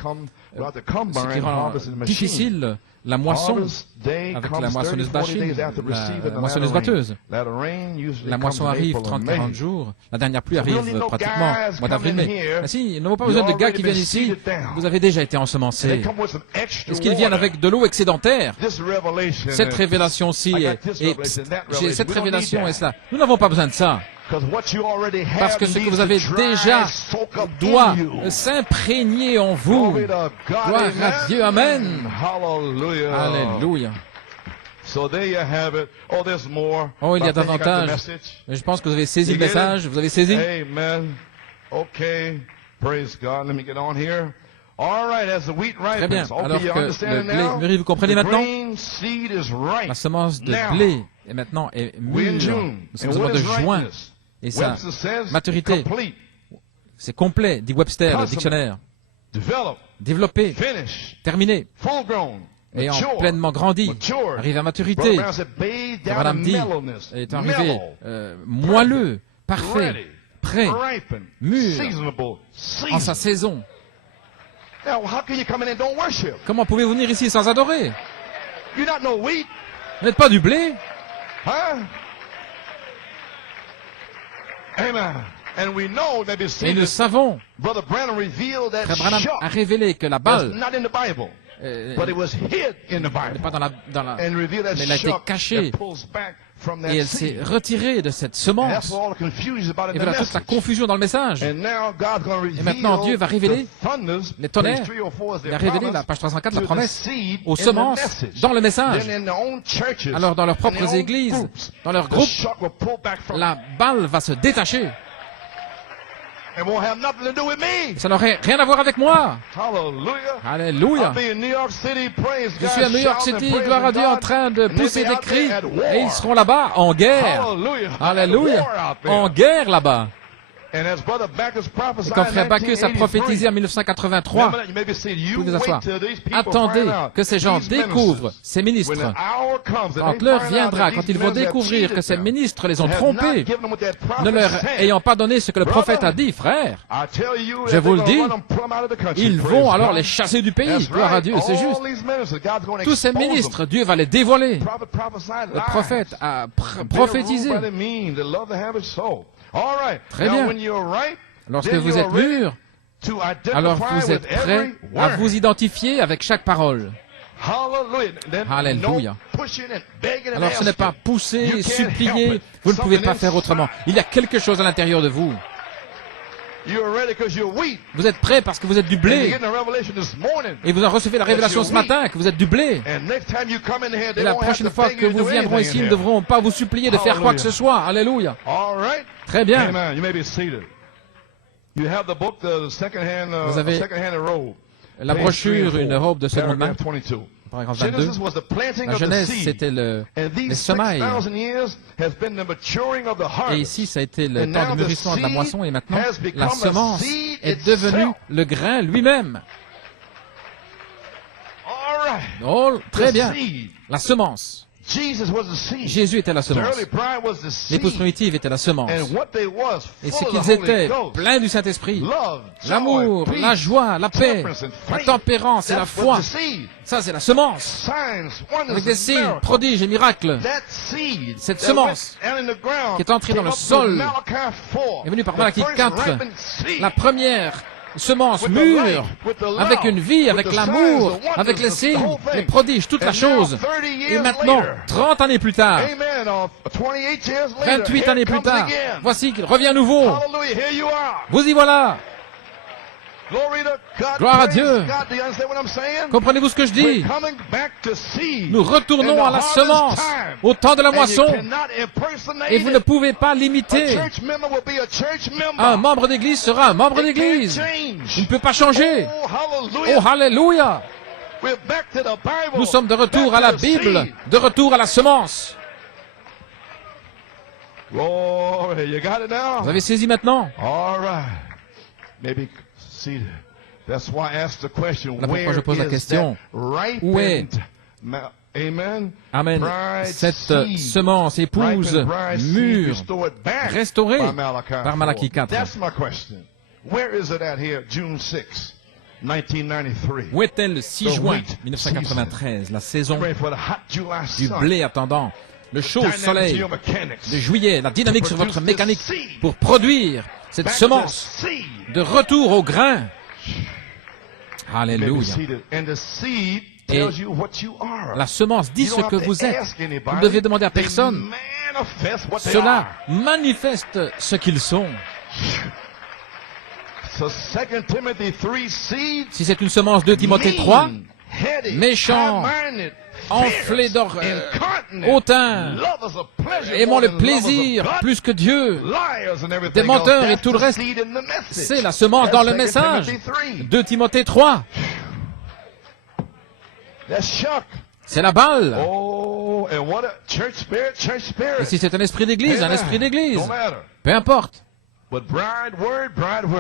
Ce qui rend difficile la moisson avec la moissonneuse bâchine, la moissonneuse batteuse. La moisson arrive 30-40 jours. La dernière pluie arrive pratiquement au mois d'avril-mai. Si, nous n'avons pas besoin de gars qui viennent ici. Vous avez déjà été ensemencés. Est-ce qu'ils viennent avec de l'eau excédentaire? Cette révélation-ci j'ai cette révélation et cela. Nous n'avons pas besoin de ça. Parce que ce que vous avez déjà doit s'imprégner en vous. Gloire à Dieu, Amen. Alléluia. Oh, il y a davantage. Je pense que vous avez saisi le message. Vous avez saisi? Amen. Okay. Praise God. Let me get on here. Très bien. Alors que le blé mûrit, vous comprenez maintenant? La semence de blé est maintenant mûre. Nous sommes au mois de juin. Et sa maturité, c'est complet, dit Webster, le dictionnaire. Développé, terminé, ayant pleinement grandi, arrivé à maturité. Madame dit, est arrivé moelleux, parfait, prêt, mûr, en sa saison. Comment pouvez-vous venir ici sans adorer? Vous n'êtes pas du blé? Et nous savons, Frère Branham a révélé que la balle n'est pas mais elle a été cachée et elle s'est retirée de cette semence. Et voilà toute la confusion dans le message. Et maintenant, Dieu va révéler les tonnerres. Il a révélé, la page 304, la promesse aux semences dans le message. Alors, dans leurs propres églises, dans leurs groupes, la balle va se détacher. Ça n'aurait rien à voir avec moi. Alléluia. Je suis à New York City, gloire à Dieu, en train de pousser des cris. Et ils seront là-bas en guerre. Alléluia. En guerre là-bas. Et quand frère Bacchus a prophétisé en 1983, vous pouvez vous asseoir. Attendez que ces gens découvrent ces ministres. Quand l'heure viendra, quand ils vont découvrir que ces ministres les ont trompés, ne leur ayant pas donné ce que le prophète a dit, frère, je vous le dis, ils vont alors les chasser du pays. Gloire à Dieu, c'est juste. Tous ces ministres, Dieu va les dévoiler. Le prophète a prophétisé. Très bien. Lorsque vous êtes mûr, alors vous êtes prêt à vous identifier avec chaque parole. Alléluia. Alors ce n'est pas pousser, supplier, vous ne pouvez pas faire autrement. Il y a quelque chose à l'intérieur de vous. Vous êtes prêt parce que vous êtes du blé. Et vous en recevez la révélation ce matin que vous êtes du blé. Et la prochaine fois que vous viendront ici, ils ne devront pas vous supplier de faire quoi que ce soit. Alléluia. Très bien. Vous avez la brochure, une robe de seconde main. Paragraphe 22. La Genèse, c'était les semailles. Et ici, ça a été le temps de mûrissement de la moisson. Et maintenant, la semence est devenue le grain lui-même. Oh, très bien. La semence. Jésus était la semence. L'épouse primitive était la semence. Et ce qu'ils étaient, pleins du Saint-Esprit, l'amour, la joie, la paix, la tempérance et la foi, ça c'est la semence. Avec des signes, prodiges et miracles. Cette semence qui est entrée dans le sol est venue par Malachie 4, la première semence mûre, avec une vie, avec l'amour, avec les signes, les prodiges, toute la chose. Et maintenant, 30 années plus tard, 28 années plus tard, voici qu'il revient à nouveau. Vous y voilà. Gloire à Dieu. Comprenez-vous ce que je dis? Nous retournons à la semence, au temps de la moisson. Et vous ne pouvez pas l'imiter. Un membre d'église sera un membre d'église. Il ne peut pas changer. Oh, alléluia. Nous sommes de retour à la Bible, de retour à la semence. Vous avez saisi maintenant? Voilà pourquoi je pose la question. Où est, amen, cette semence épouse mûre, restaurée par Malachie 4? Où est-elle le 6 juin 1993, la saison du blé attendant, le chaud soleil de juillet, la dynamique sur votre mécanique pour produire cette semence de retour au grain? Alléluia. Et la semence dit ce que vous êtes. Vous ne devez demander à personne. Cela manifeste ce qu'ils sont. Si c'est une semence de Timothée 3, méchant, enflé d'or, hautain, aimant le plaisir plus que Dieu, des menteurs et tout le reste, c'est la semence dans le message. 2 Timothée 3. C'est la balle. Et si c'est un esprit d'église, un esprit d'église. Peu importe.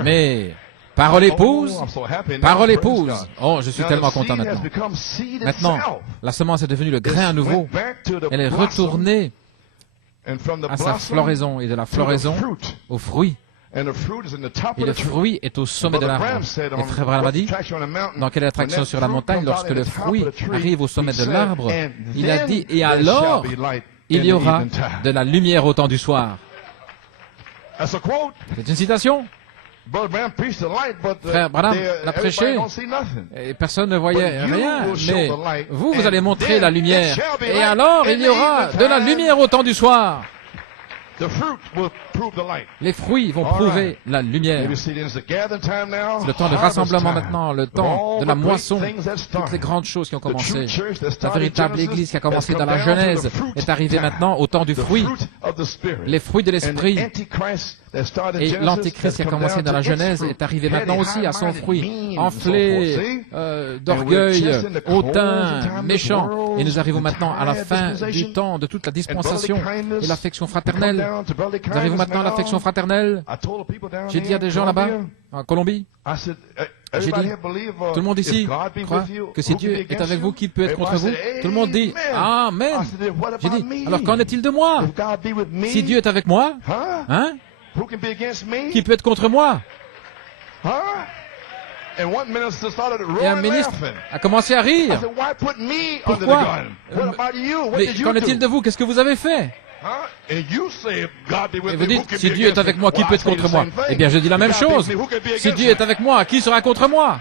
Mais parole épouse, parole épouse. Oh, je suis tellement content maintenant. Maintenant, la semence est devenue le grain à nouveau. Elle est retournée à sa floraison et de la floraison au fruit. Et le fruit est au sommet de l'arbre. Et Frère Branham a dit, dans quelle attraction sur la montagne, lorsque le fruit arrive au sommet de l'arbre, il a dit, et alors, il y aura de la lumière au temps du soir. C'est une citation. Frère Branham l'a prêché et personne ne voyait rien, mais vous allez montrer la lumière. Et alors, il y aura de la lumière au temps du soir. Les fruits vont prouver la lumière. C'est le temps de rassemblement maintenant, le temps de la moisson. Toutes les grandes choses qui ont commencé. La véritable Église qui a commencé dans la Genèse est arrivée maintenant au temps du fruit. Les fruits de l'Esprit Et l'Antéchrist qui a commencé dans la Genèse est arrivé maintenant aussi à son fruit, enflé, d'orgueil, hautain, méchant. Et nous arrivons maintenant à la fin du temps de toute la dispensation et l'affection fraternelle. Nous arrivons maintenant à l'affection fraternelle. J'ai dit à des gens là-bas, en Colombie, j'ai dit, tout le monde ici croit que si Dieu est avec vous, qui peut être contre vous? Tout le monde dit, Amen. J'ai dit, alors qu'en est-il de moi? Si Dieu est avec moi, hein? Qui peut être contre moi? Et un ministre a commencé à rire. Pourquoi? Mais qu'en est-il de vous? Qu'est-ce que vous avez fait? Et vous dites, si Dieu est avec moi, qui peut être contre moi? Eh bien, je dis la même chose. Si Dieu est avec moi, qui sera contre moi?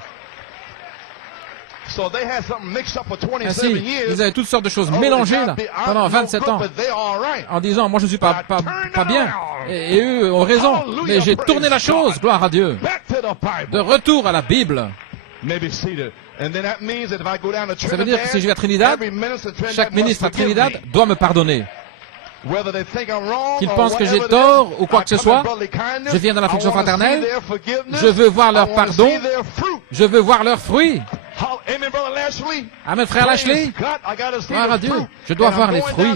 Ainsi, ils avaient toutes sortes de choses mélangées là, pendant 27 ans, en disant, moi je ne suis pas bien, et eux ont raison, mais j'ai tourné la chose, gloire à Dieu, de retour à la Bible. Ça veut dire que si je vais à Trinidad, chaque ministre à Trinidad doit me pardonner. Qu'ils pensent que j'ai tort ou quoi que ce soit, je viens dans l'affection fraternelle, je veux voir leur pardon, je veux voir leurs fruits. Amen, frère Lashley. Gloire à Dieu. Je dois voir les fruits.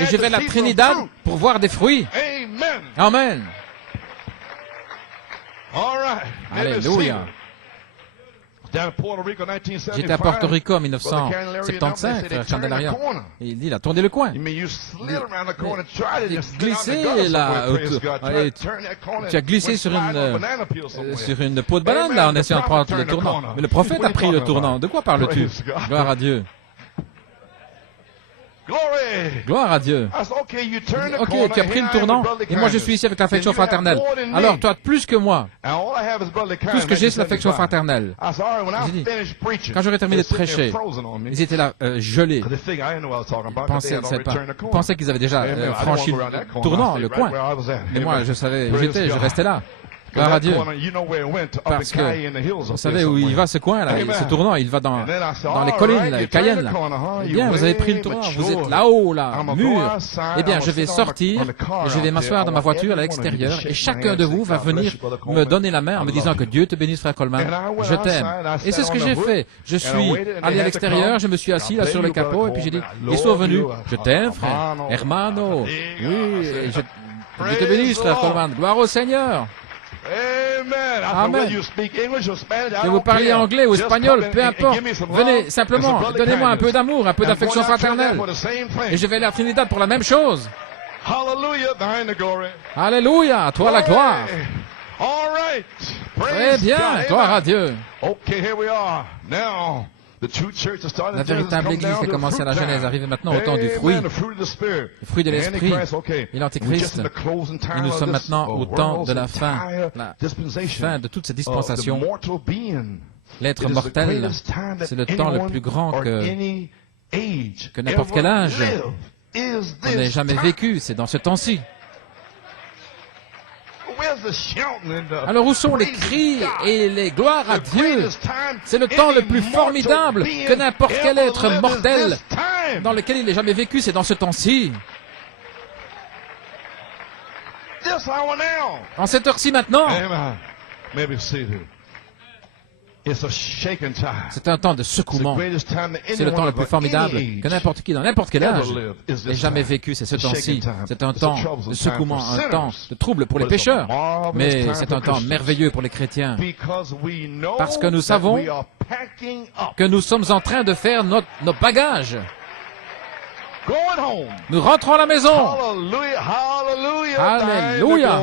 Et je vais à la Trinidad pour voir des fruits. Amen. Alléluia. J'étais à Porto Rico en 1975, frère Candelaria. Et il dit, il a tourné le coin. Il glissé là. Tu as glissé sur une peau de banane là en essayant de prendre le tournant. Mais le prophète a pris le tournant. De quoi parles-tu? Gloire à Dieu. Gloire à Dieu. Ok, tu as pris le tournant, et moi je suis ici avec l'affection fraternelle. Alors toi, plus que moi, tout ce que j'ai, c'est l'affection fraternelle. J'ai dit, quand j'aurais terminé de prêcher, ils étaient là, gelés. Ils pensaient qu'ils avaient déjà franchi le tournant, le coin. Mais moi, je savais où j'étais, je restais là. Gloire à Dieu. Parce que, vous savez où il va ce coin-là, ce tournant, il va dans les collines, là, Cayenne, là. Eh bien, vous avez pris le tournant, vous êtes là-haut, là, mur. Eh bien, je vais sortir, et je vais m'asseoir dans ma voiture à l'extérieur, et chacun de vous va venir me donner la main en me disant que Dieu te bénisse, frère Coleman, je t'aime. Et c'est ce que j'ai fait. Je suis allé à l'extérieur, je me suis assis là sur le capot, et puis j'ai dit, ils sont venus, je t'aime, frère, hermano. Oui, je te bénisse, frère Coleman, gloire au Seigneur. Amen. Que vous parliez anglais ou espagnol, peu importe. Venez, simplement, donnez-moi un peu d'amour, un peu d'affection fraternelle. Et je vais aller à Trinidad pour la même chose. Alléluia, à toi la gloire. Très bien, gloire à Dieu. La véritable Église qui a commencé à la Genèse arrive maintenant au temps du fruit, le fruit de l'Esprit et l'Antéchrist. Et nous sommes maintenant au temps de la fin de toute cette dispensation. L'être mortel, c'est le temps le plus grand que n'importe quel âge qu'on n'ait jamais vécu, c'est dans ce temps-ci. Alors où sont les cris et les gloires à Dieu? C'est le temps le plus formidable que n'importe quel être mortel dans lequel il n'ait jamais vécu, c'est dans ce temps-ci. En cette heure-ci maintenant, c'est un temps de secouement. C'est le temps le plus formidable que n'importe qui, dans n'importe quel âge, n'ait jamais vécu. C'est ce temps-ci. C'est un temps de secouement, un temps de trouble pour les pécheurs. Mais c'est un temps merveilleux pour les chrétiens. Parce que nous savons que nous sommes en train de faire nos bagages. Nous rentrons à la maison. Alléluia.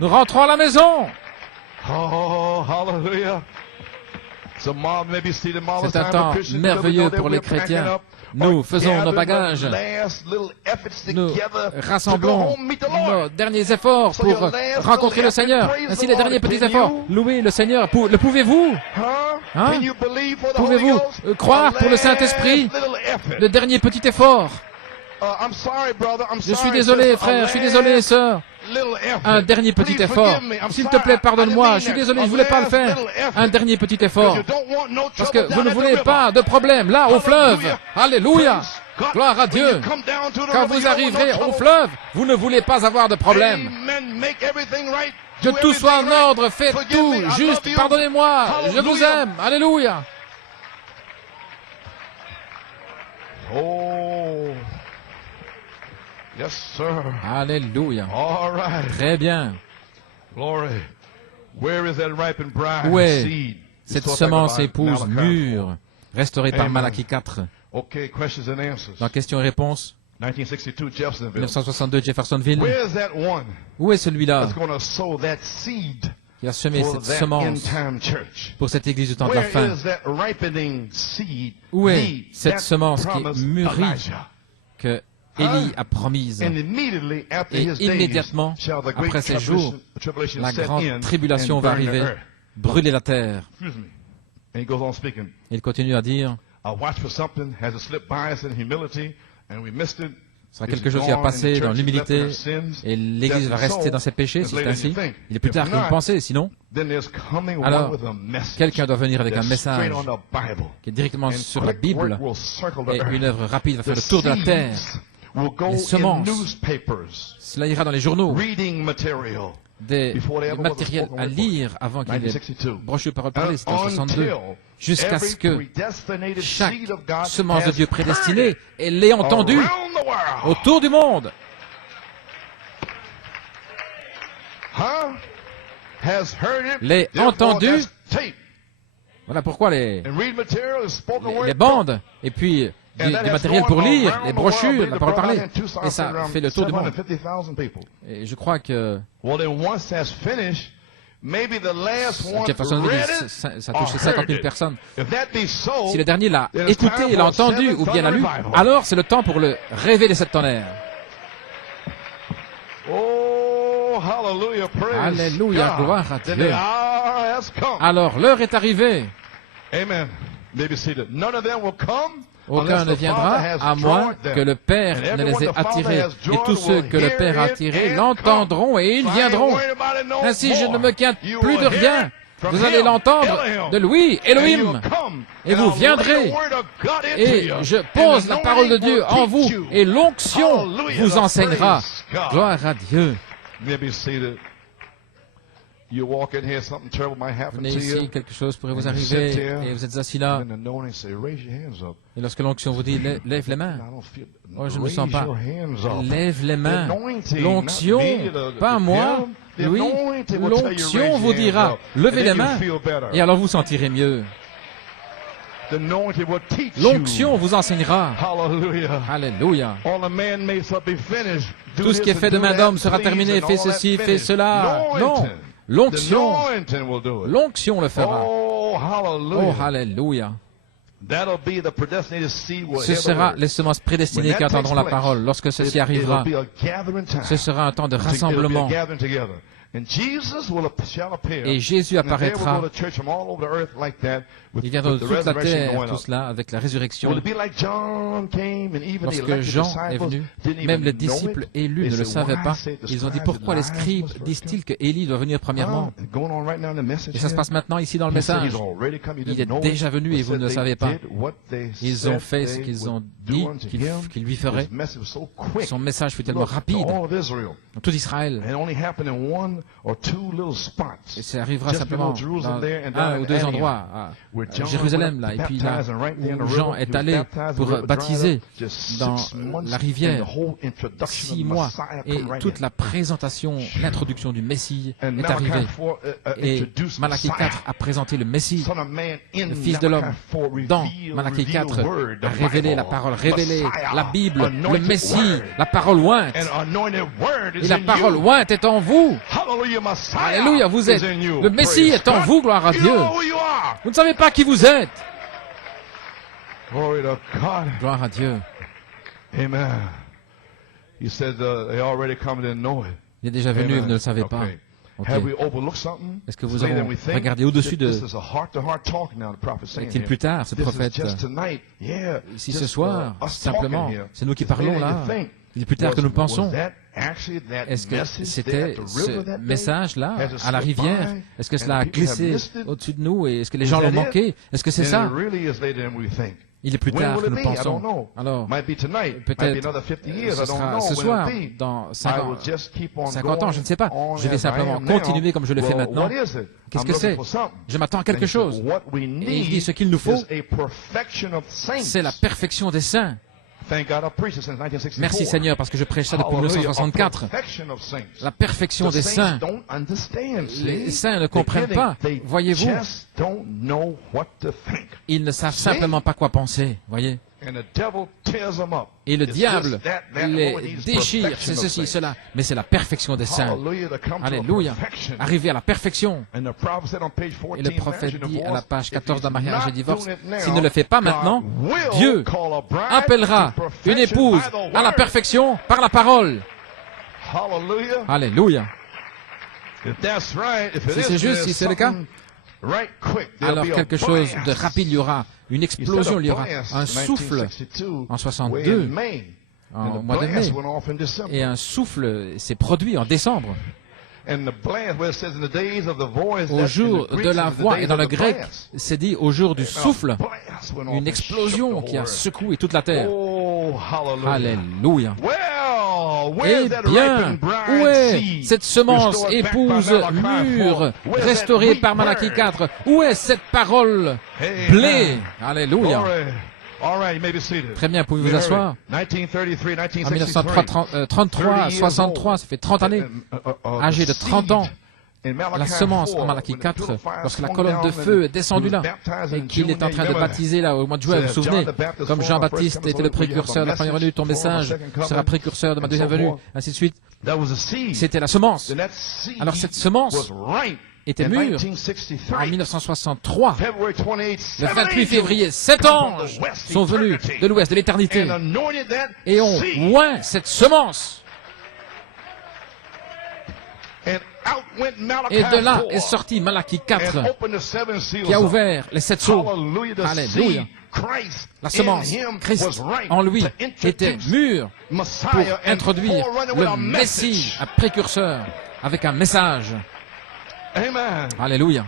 Nous rentrons à la maison. C'est un temps merveilleux pour les chrétiens. Nous faisons nos bagages. Nous rassemblons nos derniers efforts pour rencontrer le Seigneur. Ainsi, les derniers petits efforts. Louez le Seigneur. Le pouvez-vous? Hein? Pouvez-vous croire pour le Saint-Esprit le dernier petit effort? Je suis désolé, frère. Je suis désolé, sœur. Un dernier petit effort. S'il te plaît, pardonne-moi. Je suis désolé, je ne voulais pas le faire. Un dernier petit effort. Parce que vous ne voulez pas de problème là au fleuve. Alléluia. Gloire à Dieu. Quand vous arriverez au fleuve, vous ne voulez pas avoir de problème. Que tout soit en ordre, faites tout juste. Pardonnez-moi. Je vous aime. Alléluia. Oh, yes, sir. Alléluia. All right. Très bien. Glory. Where is that ripened bride Où est seed? cette semence épouse mûre, restaurée par Malachie 4? Okay, questions and answers. Dans questions et réponses, 1962, Jeffersonville. 1962, Jeffersonville. Where is that one Où est celui-là that's going to sow that seed qui a semé for cette that semence end-time church? pour cette église du temps de la Where fin? is that ripening seed? Où est the- cette that semence qui promised mûrit Elijah? que Élie a promise? And immediately after Et his days immédiatement, shall the great après ces jours, tribulation la set in grande tribulation and va burn the arriver, earth. brûler la terre. Excuse me. And he goes on speaking. Il continue à dire, I watch for something, has it slipped by us in humility, and we missed it. ce sera quelque chose qui va passer dans l'humilité et l'Église va rester dans ses péchés, si c'est ainsi. Il est plus tard que vous pensez, sinon, alors, quelqu'un doit venir avec un message qui est directement sur la Bible et une œuvre rapide va faire le tour de la terre. Les semences, cela ira dans les journaux, des matériels à lire avant qu'il y ait des brochures paroles parlées, c'était en 62, jusqu'à ce que chaque semence de Dieu prédestinée l'ait entendue autour du monde. L'ait entendue. Voilà pourquoi les bandes et puis du matériel pour lire, les brochures, la parole parlée. Et ça fait le tour du monde. Et je crois que Jeffersonville, ça a touché 50 000 personnes. Si le dernier l'a écouté, l'a entendu ou bien l'a lu, alors c'est le temps pour le révéler cette tonnerre. Alléluia, gloire à Dieu. Alors l'heure est arrivée. Aucun ne viendra à moins que le Père ne les ait attirés. Et tous ceux que le Père a attirés l'entendront et ils viendront. Ainsi, je ne me quitte plus de rien. Vous allez l'entendre de lui, Elohim. Et vous viendrez. Et je pose la parole de Dieu en vous. Et l'onction vous enseignera. Gloire à Dieu. Venez ici, quelque chose pourrait vous arriver et vous êtes assis là. Et lorsque l'onction vous dit, lève les mains. Oh, je ne me sens pas. Lève les mains. L'onction, pas moi. Oui, l'onction vous dira, levez les mains. Et alors vous sentirez mieux. L'onction vous enseignera. Alléluia. Tout ce qui est fait de main d'homme sera terminé. Fais ceci, fais cela. Non. L'onction le fera. Oh, alléluia. Ce sera les semences prédestinées qui entendront la parole. Lorsque ceci arrivera, ce sera un temps de rassemblement. Et Jésus apparaîtra. Il viendra de toute la terre, tout cela, avec la résurrection. Lorsque Jean est venu, même les disciples élus ne le savaient pas. Ils ont dit, pourquoi les scribes disent-ils que Élie doit venir premièrement? Et ça se passe maintenant ici dans le message. Il est déjà venu et vous ne le savez pas. Ils ont fait ce qu'ils ont dit qu'ils lui feraient. Son message fut tellement rapide dans tout Israël. Et ça arrivera simplement dans un ou deux endroits, à Jérusalem, là, et puis là où Jean est allé pour baptiser dans la rivière, 6 mois, et toute la présentation, l'introduction du Messie est arrivée. Et Malachie 4 a présenté le Messie, le Fils de l'homme. Dans Malachie 4 a révélé la parole, révélé la Bible, le Messie, la parole ointe. Et la parole ointe est en vous. Alléluia, vous êtes. Le Messie est en vous, gloire à Dieu. Vous ne savez pas qui vous êtes. Gloire à Dieu. Amen. He said they already come and didn't know it. Il est déjà venu et vous ne le savez pas. Okay. Est-ce que vous avez regardé au-dessus de... Est-il plus tard, ce prophète? Ici ce soir, simplement, c'est nous qui parlons là. Il est plus tard que nous pensons. Est-ce que c'était ce message-là, à la rivière? Est-ce que cela a glissé au-dessus de nous et est-ce que les gens l'ont manqué? Est-ce que c'est ça? Il est plus tard que nous pensons. Alors, peut-être ce sera ce soir, dans 50 ans, je ne sais pas. Je vais simplement continuer comme je le fais maintenant. Qu'est-ce que c'est? Je m'attends à quelque chose. Et il dit, ce qu'il nous faut, c'est la perfection des saints. Merci Seigneur, parce que je prêche ça depuis 1964. La perfection des saints. Les saints ne comprennent pas, voyez-vous. Ils ne savent simplement pas quoi penser, voyez. Et le diable les déchire, c'est ceci, cela. Mais c'est la perfection des saints. Alléluia. Arriver à la perfection. Et le prophète dit à la page 14 d'un mariage et divorce, s'il ne le fait pas maintenant, Dieu appellera une épouse à la perfection par la parole. Alléluia. Si c'est juste, si c'est le cas, alors quelque chose de rapide, il y aura une explosion, il y aura un souffle en 62, en mois de mai, et un souffle s'est produit en décembre. Au jour de la voix, et dans le grec, c'est dit au jour du souffle, une explosion qui a secoué toute la terre. Alléluia. Eh bien, où est cette semence épouse mûre, restaurée par Malachie 4? Où est cette parole blé? Alléluia. Très bien, pouvez-vous vous asseoir? En 1933, 63, ça fait 30 années, âgé de 30 ans, la semence en Malachie 4, lorsque la colonne de feu est descendue là, et qu'il est en train de baptiser là au mois de juin, vous vous souvenez, comme Jean-Baptiste était le précurseur de la première venue, ton message sera précurseur de ma deuxième venue, ainsi de suite. C'était la semence. Alors cette semence était mûre en 1963. Le 28 février, 7 anges sont venus de l'ouest, de l'éternité, et ont oint cette semence. Et de là est sorti Malachie 4, qui a ouvert les 7 sceaux. Alléluia. La semence, Christ, en lui, était mûre pour introduire le Messie, un précurseur, avec un message. Alléluia.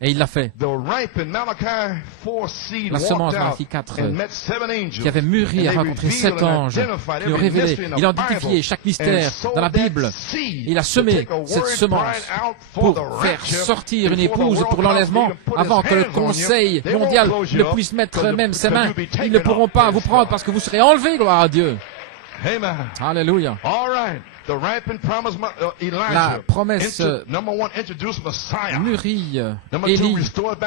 Et il l'a fait. La semence, Malachie 4, qui avait mûri, a rencontré 7 anges, qui ont révélé, il a identifié chaque mystère dans la Bible. Il a semé cette semence pour faire sortir une épouse pour l'enlèvement avant que le Conseil mondial ne puisse mettre même ses mains. Ils ne pourront pas vous prendre parce que vous serez enlevés, gloire à Dieu. Alléluia. La promesse mûrie, Élie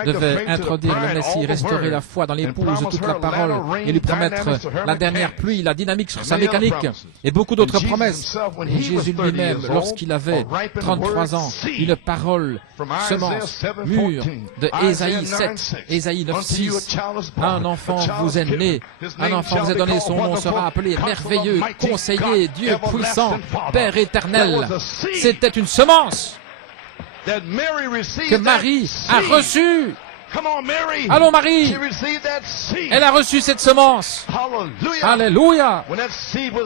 devait introduire le Messie, restaurer la foi dans l'épouse, toute la parole, et lui promettre la dernière pluie, la dynamique sur sa mécanique, et beaucoup d'autres promesses. Et Jésus lui-même, lorsqu'il avait 33 ans, une parole, semence, mûre, de Ésaïe 7, Ésaïe 9, 6. Un enfant vous est né, un enfant vous est donné, son nom sera appelé merveilleux, conseiller, Dieu puissant, Père éternel. C'était une semence que Marie a reçue. Allons Marie, elle a reçu cette semence. Alléluia.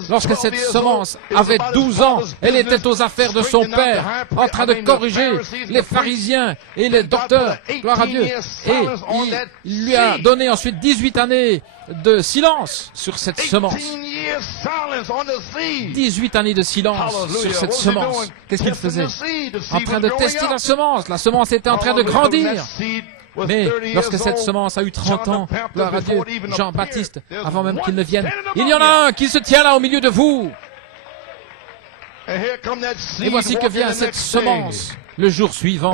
Lorsque cette semence avait 12 ans, elle était aux affaires de son père, en train de corriger les pharisiens et les docteurs, gloire à Dieu. Et il lui a donné ensuite 18 années de silence sur cette semence. 18 années de silence sur cette semence. Qu'est-ce qu'il faisait? En train de tester la semence. La semence était en train de grandir. Mais lorsque cette semence a eu 30 ans, gloire à Dieu, Jean-Baptiste, avant même qu'il ne vienne, il y en a un qui se tient là au milieu de vous. Et voici que vient cette semence le jour suivant.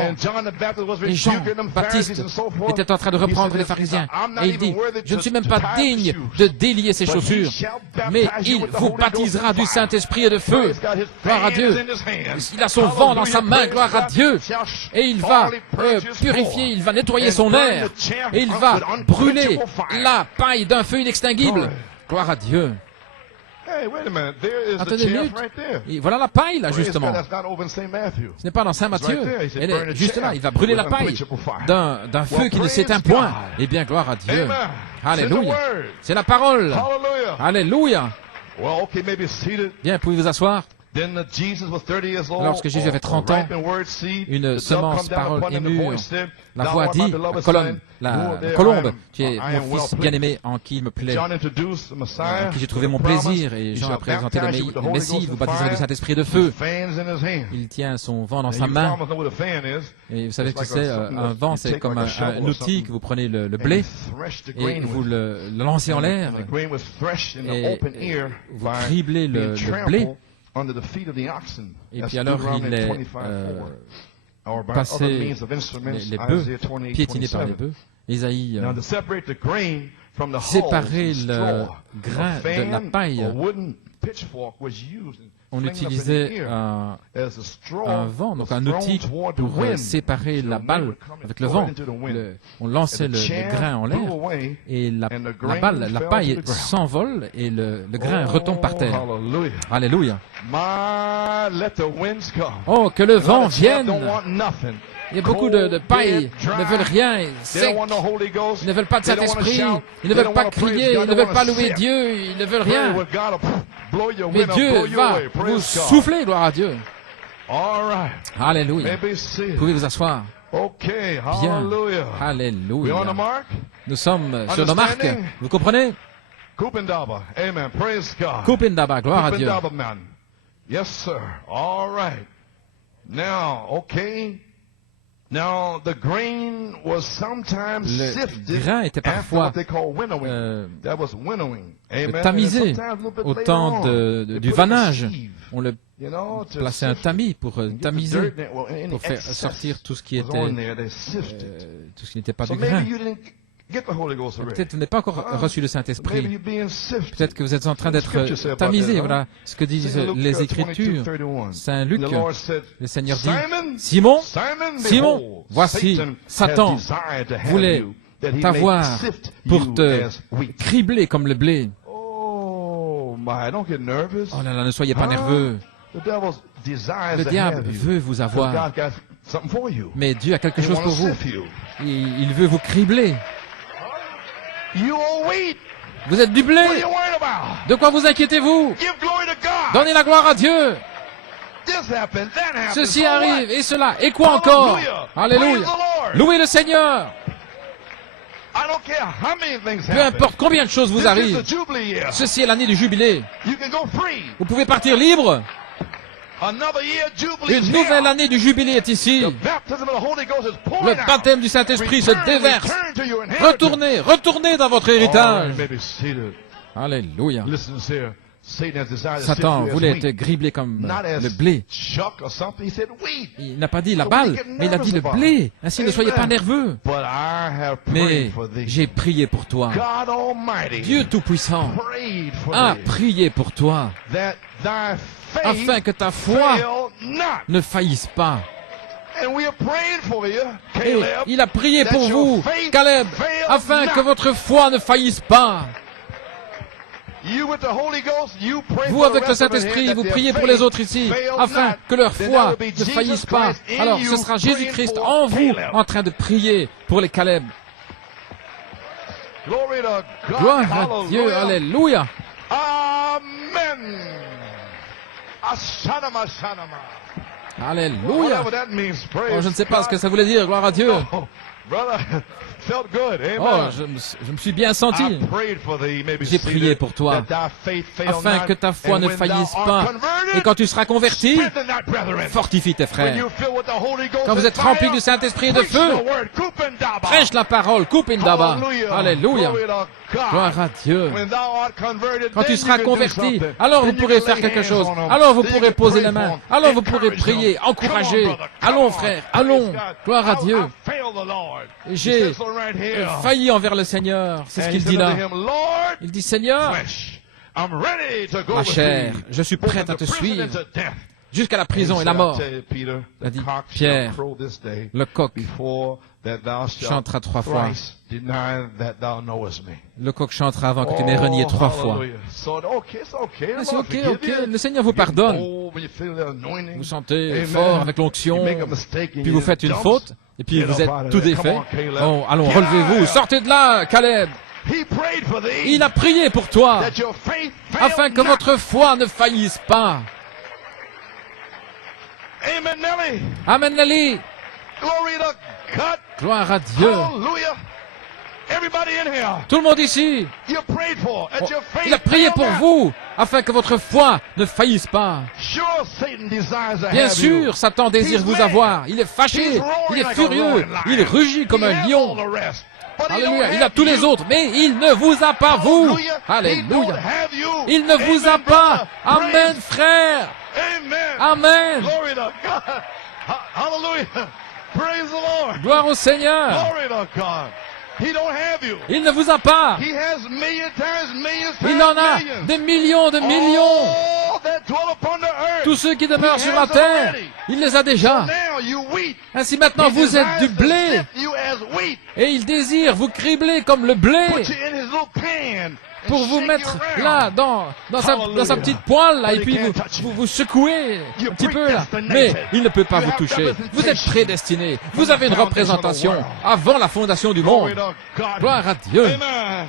Et Jean-Baptiste était en train de reprendre les pharisiens. Et il dit, je ne suis même pas digne de délier ses chaussures, mais il vous baptisera du Saint-Esprit et de feu. Gloire à Dieu. Il a son vent dans sa main, gloire à Dieu. Et il va purifier, il va nettoyer son air. Et il va brûler la paille d'un feu inextinguible. Gloire à Dieu. Attendez une minute. Et voilà la paille, là, justement. Ce n'est pas dans Saint Matthieu. Elle est juste là. Il va brûler la paille d'un feu qui ne s'éteint point. Eh bien, gloire à Dieu. Alléluia. C'est la parole. Alléluia. Well, okay, maybe seated. Bien, pouvez vous asseoir. Then Jesus was 30 years old. Lorsque Jésus avait 30 ans, une semence, parole et mûre, la voix dit, la colombe, tu es mon fils bien-aimé en qui il me plaît, en qui j'ai trouvé mon plaisir. Et Jean a présenté le Messie, il vous baptisera du Saint-Esprit de feu. Il tient son vent dans sa main. Et vous savez ce que c'est, un vent, c'est comme un outil que vous prenez le blé et vous le lancez en l'air et vous criblez le blé. Et puis alors il est passé les bœufs, piétiné par les bœufs. Isaïe séparer le grain de la paille. On utilisait un vent, donc un outil pour séparer la balle avec le vent. On lançait le grain en l'air et la balle, la paille s'envole et le grain retombe par terre. Alléluia. Oh, que le vent vienne! Il y a beaucoup de paille, ils ne veulent rien, secs, ils ne veulent pas de Saint-Esprit, ils ne veulent pas crier, ils ne veulent pas louer Dieu, ils ne veulent rien. Mais Dieu va vous souffler, gloire à Dieu. Alléluia. Vous pouvez vous asseoir. Bien. Alléluia. Nous sommes sur nos marques. Vous comprenez? Kupindaba, gloire à Dieu. Yes, sir. All right. Now, okay. Now, the grain was sometimes le grain était parfois tamisé au temps du vannage. On le plaçait un tamis pour tamiser, pour faire sortir tout ce qui était tout ce qui n'était pas du grain. Peut-être vous n'avez pas encore reçu le Saint-Esprit. Peut-être que vous êtes en train d'être tamisé. Voilà ce que disent les Écritures. Saint Luc, le Seigneur dit, Simon, Simon, voici, Satan voulait t'avoir pour te cribler comme le blé. Oh là là, ne soyez pas nerveux. Le diable veut vous avoir. Mais Dieu a quelque chose pour vous. Il veut vous cribler. Vous êtes du blé. De quoi vous inquiétez-vous? Donnez la gloire à Dieu. Ceci arrive et cela. Et quoi encore? Alléluia. Louez le Seigneur. Peu importe combien de choses vous arrivent. Ceci est l'année du jubilé. Vous pouvez partir libre. Une nouvelle année du jubilé est ici. Le baptême du Saint-Esprit se déverse. Retournez, retournez dans votre héritage. Alléluia. Satan voulait être criblé comme le blé. Il n'a pas dit la balle, mais il a dit le blé. Ainsi, ne soyez pas nerveux. Mais j'ai prié pour toi. Dieu Tout-Puissant a prié pour toi, afin que ta foi ne faillisse pas. Et il a prié pour vous, Caleb, afin que votre foi ne faillisse pas. Vous, avec le Saint-Esprit, vous priez pour les autres ici, afin que leur foi ne faillisse pas. Alors, ce sera Jésus-Christ en vous, en train de prier pour les Caleb. Gloire à Dieu, alléluia. Amen. Alléluia. Oh, je ne sais pas ce que ça voulait dire, gloire à Dieu. Oh, je me suis bien senti. J'ai prié pour toi, afin que ta foi ne faillisse pas. Et quand tu seras converti, fortifie tes frères. Quand vous êtes remplis du Saint-Esprit et de feu, prêche la parole, Kupindaba. Alléluia. Gloire à Dieu. Quand tu seras converti, alors vous pourrez faire quelque chose. Alors vous pourrez poser les mains. Alors vous pourrez prier, encourager. Allons, frères, allons. Gloire à Dieu. J'ai failli envers le Seigneur. C'est ce qu'il dit là. Il dit, Seigneur, ma chair, je suis prêt à te suivre jusqu'à la prison et la mort. Il a dit, Pierre, le coq chantera 3 fois. Le coq chantera avant que tu m'aies renié 3 fois. C'est ok. Le Seigneur vous pardonne. Vous sentez fort avec l'onction, puis vous faites une faute, et puis vous êtes tout défait. Oh, allons, relevez-vous, sortez de là, Caleb. He prayed for thee, Il a prié pour toi, that your faith afin failed que not. votre foi ne faillisse pas. Amen, Nelly. Amen, Nelly. Glory to God. Gloire à Dieu. Hallelujah. Everybody in here, Tout le monde ici, you prayed for, that your faith il a prié failed pour not. vous, afin que votre foi ne faillisse pas. Sure, Satan desires to Bien have sûr, you. Satan désire He's vous mad. avoir. Il est fâché, He's roaring il est like a furieux, roaring lion. il rugit comme He un has lion. all the rest, but he Alléluia, don't il a have tous les you. autres, mais il ne vous a pas vous. Hallelujah. He don't Alléluia. have you. Il ne vous a Amen, pas. brother. Amen, Praise. frère. Amen. Amen. Glory to God. Hallelujah. Praise the Lord. Gloire au Seigneur. Glory to God. He don't have you. Il ne vous a pas. He has millions times millions Il times en a millions. des millions de millions. All that dwell upon the earth. Tous ceux qui demeurent He sur has la terre, already. il les a déjà. Now you wheat. Ainsi maintenant He vous êtes desires du to blé. sift you as wheat. Et il désire vous cribler comme le blé Put you in his little pan. and pour vous shake mettre you là around. dans sa petite poêle là, et puis vous secouez un petit peu là. Mais il ne peut pas vous toucher. Vous êtes prédestinés. Vous avez une représentation avant la fondation du Glory monde. to God. Gloire à Dieu. Amen.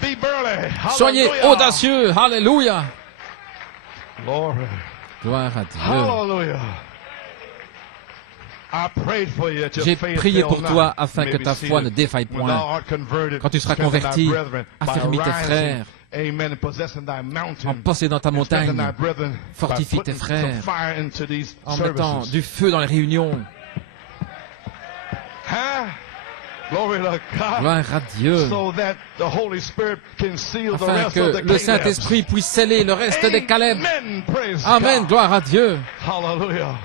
Be burly. Soyez Hallelujah. audacieux. Alléluia. Glory. Gloire à Dieu. Hallelujah. I prayed for you that your J'ai faith prié fail pour not. toi afin May que be ta foi seated. ne défaille When thou point. art converted, Quand tu seras strengthen thy converti, brethren by affermis tes arising, frères. Amen, and possessing thy mountain. En possédant ta And strengthen montagne, thy brethren fortifie by tes putting frères. some fire into these en mettant services. du feu dans les réunions. Huh? Glory to God. Gloire à Dieu. So that the Holy Spirit can seal the Afin rest que of the le Saint-Esprit puisse sceller le reste des Caleb. Amen. Praise Amen, God. gloire à Dieu. Hallelujah.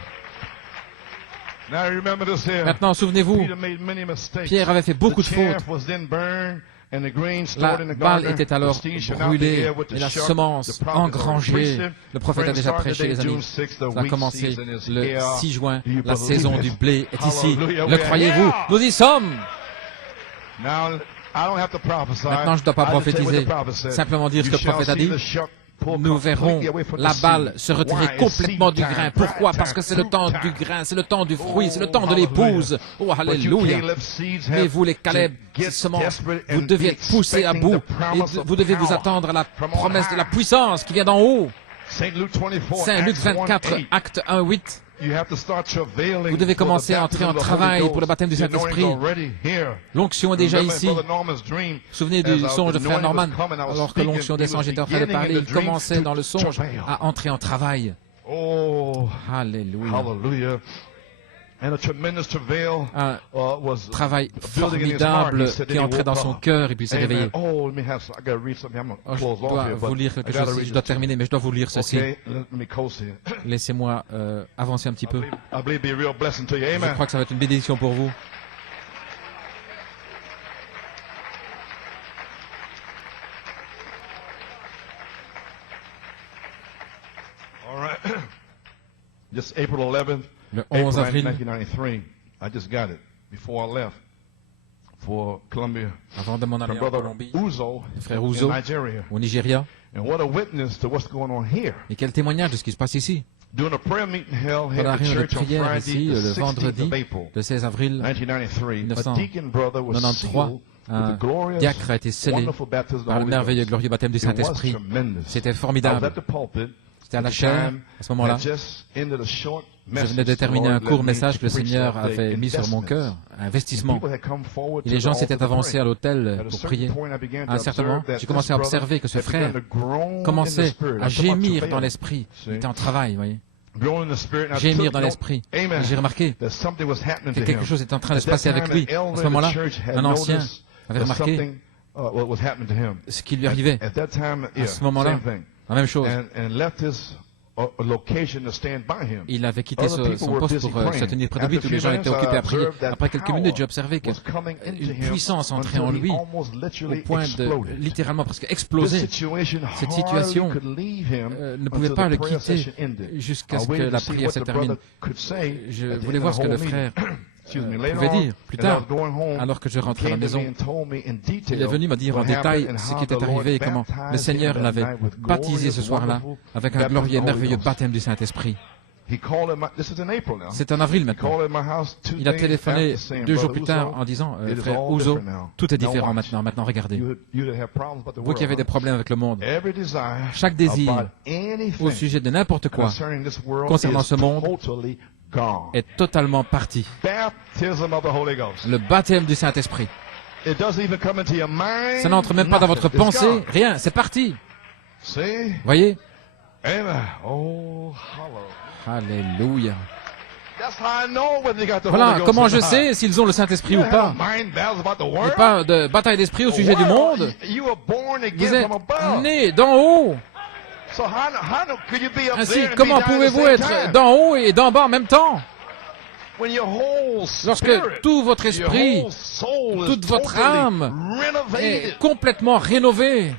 Now remember this here. Maintenant, souvenez-vous, Peter made many mistakes. Pierre avait fait beaucoup de The fautes. chaff was then burned, and the grain La stored in the balle garner. était alors The seed shall not be brûlée here with the et la sharp. semence The prophets are engrangée. preaching. Le prophète a déjà Spring prêché, started les amis. June 6th, the Ça a wheat commencé season is le here. 6 juin. Do you La believe saison it? du blé est ici. Hallelujah. Le We're croyez-vous? here. Nous y sommes. Now, I don't have to prophesy. Maintenant, je ne dois pas I just tell you what prophétiser. the prophet said. Simplement dire ce You que le prophète a shall see dit. the sharp pull Nous come verrons completely away from la the balle seed. se retirer Why? It's complètement seed du time, grain. dry Pourquoi? Parce time, que c'est le fruit temps time. du grain, c'est le temps du fruit, c'est le Oh, temps de l'épouse. hallelujah. Oh, But you alléluia. Caleb seeds Mais have vous, les to Caleb, get ces semences, desperate vous and devez be être poussés à expecting bout. the promise Et of vous devez vous power attendre à la from on promesse de la high. puissance qui vient d'en haut. Saint Luke 24, Saint Luc Acts 24, 1:8. acte 1, 8. You have to start travailing Vous devez for the commencer à baptism entrer en of the travail Holy pour le baptême du Ghost. The Saint-Esprit. anointing's already here. L'onction est déjà Remember ici. Brother Norman's dream, Vous vous souvenez as du our songe de frère anointing was Norman? coming, I was Alors que speaking, l'onction he des was songes était en train de beginning in parler, the il dream commençait to dans le songe travail. à entrer en travail. Oh, Alléluia. hallelujah. And a tremendous travail Un was travail building in his heart. formidable He said that qui he entrait dans woke son up. cœur et puis s'est Amen. réveillé. Oh, let me have some, I gotta read something. I'm Oh, gonna je close off dois here, vous but lire I quelque gotta chose. read Je dois it to you. terminer, mais je dois vous lire ceci. Okay, let me coast here. Laissez-moi avancer un petit peu. I believe it'll be a real blessing to you. Je Amen. crois que ça va être une bénédiction pour vous. All right. Just April 11th, Le April 11 avril, 1993. I just got it before I left for Colombia avant de m'en from aller en Brother Colombie, Uzo le frère in Ouzo, Nigeria. au Nigeria. And what a witness to what's going on here. Et quel témoignage de ce qui se passe ici. During a prayer meeting held Dans here la at the réunion de church on prière Friday, ici, the le 16th vendredi, of April, le 16 avril 1993, a deacon brother was 1993, sealed with un the glorious, diacre a été scellé wonderful baptism of the par le Holy merveilleux, Ghost. glorieux baptême du It was Saint-Esprit. tremendous. C'était I was formidable. at the pulpit. C'était à la At the chaire, time, à ce moment-là. I just ended a short Je message venais de terminer the un Lord court led me message to que le preach Seigneur that day, avait mis sur mon investments. cœur, investissement. People had come forward Et to les gens the s'étaient altar to avancés pray. à l'autel At a pour certain prier. point, I began to À un certain moment, observe that j'ai commencé à this brother observer que ce had begun frère to groan in the commençait spirit. à I'm talking about gémir travail. dans l'esprit. Il était en travail, vous voyez. Groan in the spirit, and I Gémir took dans note. l'esprit. Amen. Et j'ai remarqué That something was happening que to quelque him. chose était en train de At se that passer avec time, lui. an elder À in ce the moment-là, church had un ancien noticed avait that remarqué something, what was happening to him. ce qui lui arrivait. At that time, À ce moment-là, same thing. la même chose. And left his location to stand by him. Il avait quitté Other people son were poste busy pour se praying. tenir près de After lui. a Tous few les gens étaient minutes, occupés I à prier. observed that Après quelques power minutes, j'ai observé was coming into une him puissance entrait en until he lui almost au literally point de exploded. littéralement presque This exploser. situation Cette hardly situation could leave him ne pouvait until pas the le prayer quitter session ended. jusqu'à I ce que waited la to see prière what se the termine. brother could say Je at the voulais end voir of ce the que le whole frère meeting. Excuse me, later pouvait on, dire plus as I tard, was going home, alors que je rentrais à la he came to maison. me and told me in detail Il est venu me dire en what détail happened and ce how qui était the Lord arrivé et comment le baptized Seigneur him that l'avait night with baptisé glorious, ce soir-là wonderful avec un baptism glorieux et of the Holy merveilleux Ghost. baptême du Saint-Esprit. He called in my, this is in April now. C'est en avril He maintenant. called in my house 2 Il a days téléphoné after saying, 2 jours Brother plus tard Uzo, en disant, it is frère all Ouzo, different now. tout est Now différent watch. maintenant. Maintenant, regardez. You that have problems with the Vous qui avez world, des problèmes avec le monde, every desire chaque désir about au anything sujet de n'importe quoi concerning this world concernant is ce monde totally gone. est totalement parti. Baptism of the Holy Ghost. Le baptême du Saint-Esprit. It doesn't even come into your mind. Ça n'entre même pas dans votre Nothing. It's pensée, gone. rien, c'est parti. See? Voyez? Amen. Oh, hallelujah. Alléluia. That's how I know whether you got the Voilà Holy Ghost comment or je not. sais s'ils ont le Saint-Esprit You ou have pas. mind battles about the Il n'y a world. pas de bataille d'esprit au The sujet du world, monde. you were born Vous again êtes from above. né d'en haut. So how could you be up Ainsi, there and comment be down at the pouvez-vous same être time? d'en haut et d'en bas en même temps? When your whole Lorsque spirit, tout votre your esprit, whole soul is toute votre totally âme renovated, est complètement rénové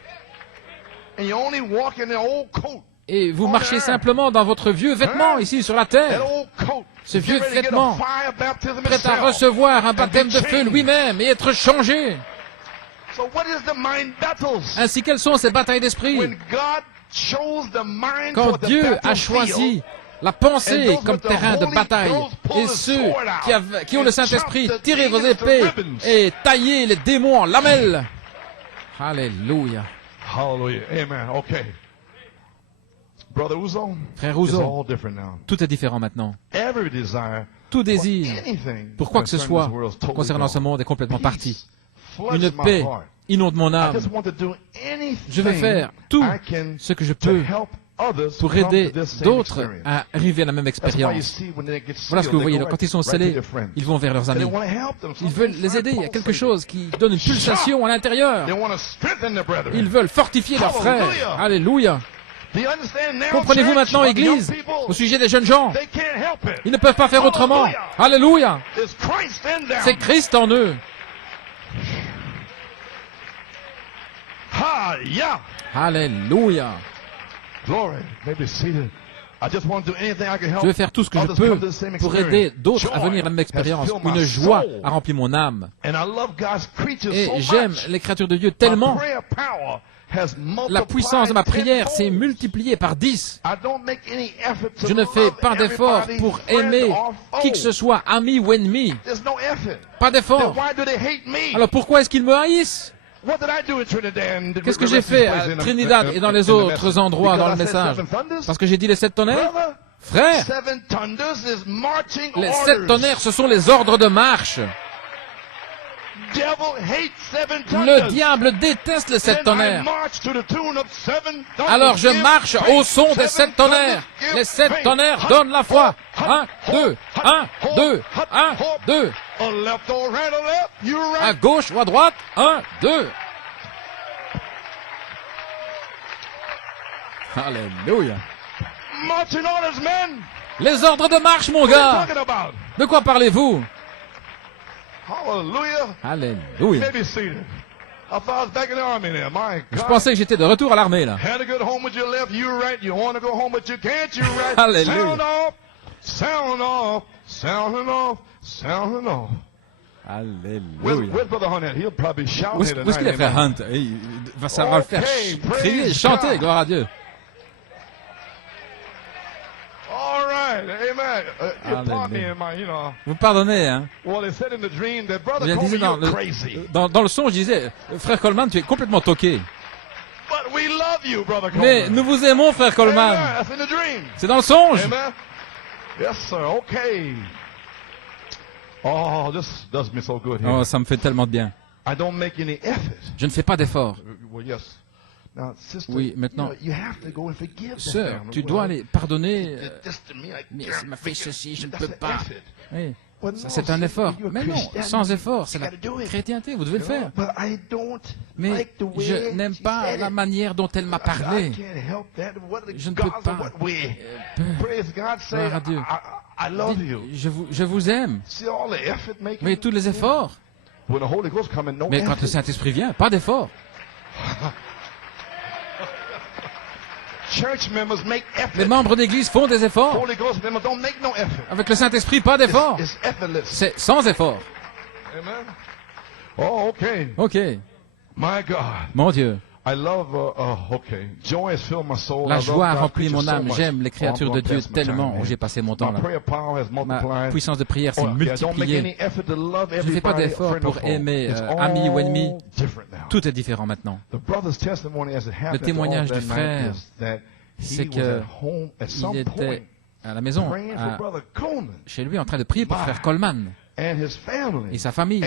and you only walk in the old coat. et vous marchez simplement dans votre vieux vêtement ici sur la That terre, old coat. ce is vieux getting ready to get vêtement, a fire baptism prêt à itself. recevoir un baptême de be feu changed. lui-même et être changé. So what is the mind battles? Ainsi, quelles sont ces batailles d'esprit? When God chose the mind Quand for the Dieu battlefield, a choisi la pensée comme terrain de bataille, et ceux qui ont le Saint-Esprit, tirez vos épées et taillez les démons en lamelles. Alléluia. Hallelujah. Amen. Okay. Brother Uzo, Frère it's Ouzo, all different now. tout est différent maintenant. Every desire Tout désir, for anything pour quoi que ce concerning soit, this world is totally concernant ce gone. monde est complètement parti. Peace floods Une my paix heart. inonde mon I âme. just want to do anything Je veux faire tout I can ce que je to peux help others pour come aider to this same d'autres experience. à arriver à la même That's why you expérience. see when they get Voilà ce que sealed, vous voyez. they go Quand ils sont right to scellés, their friends. ils vont vers leurs They amis. want to help them. Ils veulent les aider. Il y a quelque chose qui donne une pulsation à l'intérieur. They want to strengthen their brethren. Ils veulent fortifier leurs frères. Alléluia. Do you understand now, Comprenez-vous church, maintenant, about the young Église, people? au sujet des jeunes gens? They can't help it. Ils ne peuvent pas faire autrement. Alléluia. It's Christ in them. C'est Christ en eux. Ha, yeah. Alléluia. Glory. Maybe seated. I just want to do anything I can help. Je vais faire tout ce que je others peux come to the same pour experience. aider d'autres à Joy venir à la même has expérience. filled my Une joie soul. a rempli mon âme. And I love God's creatures Et so j'aime much. les créatures de Dieu My tellement. prayer power has La puissance de ma multiplied prière s'est tenfold. multipliée par 10. I don't make any effort to Je ne fais love pas d'effort everybody, pour friend aimer or foe. qui que ce soit, ami ou ennemi. There's no effort. Pas Then d'effort. why do they hate me? Alors pourquoi est-ce qu'ils me haïssent? What did I do in Trinidad and the Qu'est-ce que rest j'ai of these fait places à in the- Trinidad in- et dans in les the autres message? endroits dans le Because I said message? seven thunders? Parce que j'ai dit les 7 tonnerres? Brother, Frère, seven thunders is marching les orders. 7 tonnerres, ce sont les ordres de marche. Devil hates seven Le thunders. diable déteste les 7 Then I tonnerres. march to the tune of seven thunders. Alors je Give marche faith. au son des Seven 7 tonnerres. thunders, give Les 7 faith. tonnerres Hut, donnent la foi. hut, 1, hut, 2, hut, 1, hut, 2, hut, 1, hut. 2. A left or right or left, you À right. gauche ou à droite? 1, 2. Alléluia. Marching orders, men. Les ordres de marche, mon What are you gars. talking about? De quoi parlez-vous? Hallelujah. Alléluia. Maybe seated. I thought I was back in the army there. My Je God. pensais que j'étais de retour à l'armée, là. Had to go home with your left, you right. You want to go home, but you can't, you right. Hallelujah. Sound off, sound off, sounding off, sounding off. Alléluia. Where's Brother Hunt at? He'll probably shout Où here est-ce qu'il est, tonight. frère Amen. Hunt? Ça va le faire Okay, crier, praise chanter, God. gloire à Dieu. All right, amen. You pardon me Hallelujah. in my, you know. Vous pardonnez, hein? Well, they said in the dream that Brother Je Coleman, disais dans you're crazy. dans le son, je disais, frère Coleman, tu es complètement toqué. But we love you, Brother Mais Coleman. nous vous aimons, frère Coleman. Amen. That's in the dream. C'est dans le songe. Amen. Yes, sir. Okay. Oh, this does me so good here. Oh, ça me fait tellement de bien. I don't make any effort. Je ne fais pas d'effort. Well, yes. Now, sister, Oui, maintenant, you have to go and forgive the Sœur, family. tu dois aller pardonner. This to me, I Mais can't il m'a fait forgive. ceci, je ne That's peux an pas. effort. Oui, Well, ça no, c'est un sister, effort. you're a Mais non, Christian. sans effort, c'est You la gotta do it. chrétienté, vous devez le faire. But I don't Mais like the way je n'aime she pas said la it. manière dont elle m'a parlé. I can't help that. What the Je ne peux gods pas. of what we praise God, say Gloire à Dieu. I love you. Je vous aime. See all the effort making. Mais tous les efforts. When the Holy Ghost come in, no Mais quand effort. le Saint-Esprit vient, pas d'effort. Church members make effort. Les membres d'église font des efforts. Holy Ghost members don't make no effort. Avec le Saint-Esprit, pas d'effort. It's effortless. C'est sans effort. Amen. Oh, okay. Ok. My God. Mon Dieu. La joie a rempli mon âme. J'aime les créatures de Dieu tellement où j'ai passé mon temps là. Ma puissance de prière s'est multipliée. Je ne fais pas d'effort pour aimer ami ou ennemi. Tout est différent maintenant. Le témoignage du frère, c'est qu'il était à la maison, chez lui, en train de prier pour frère Coleman et sa famille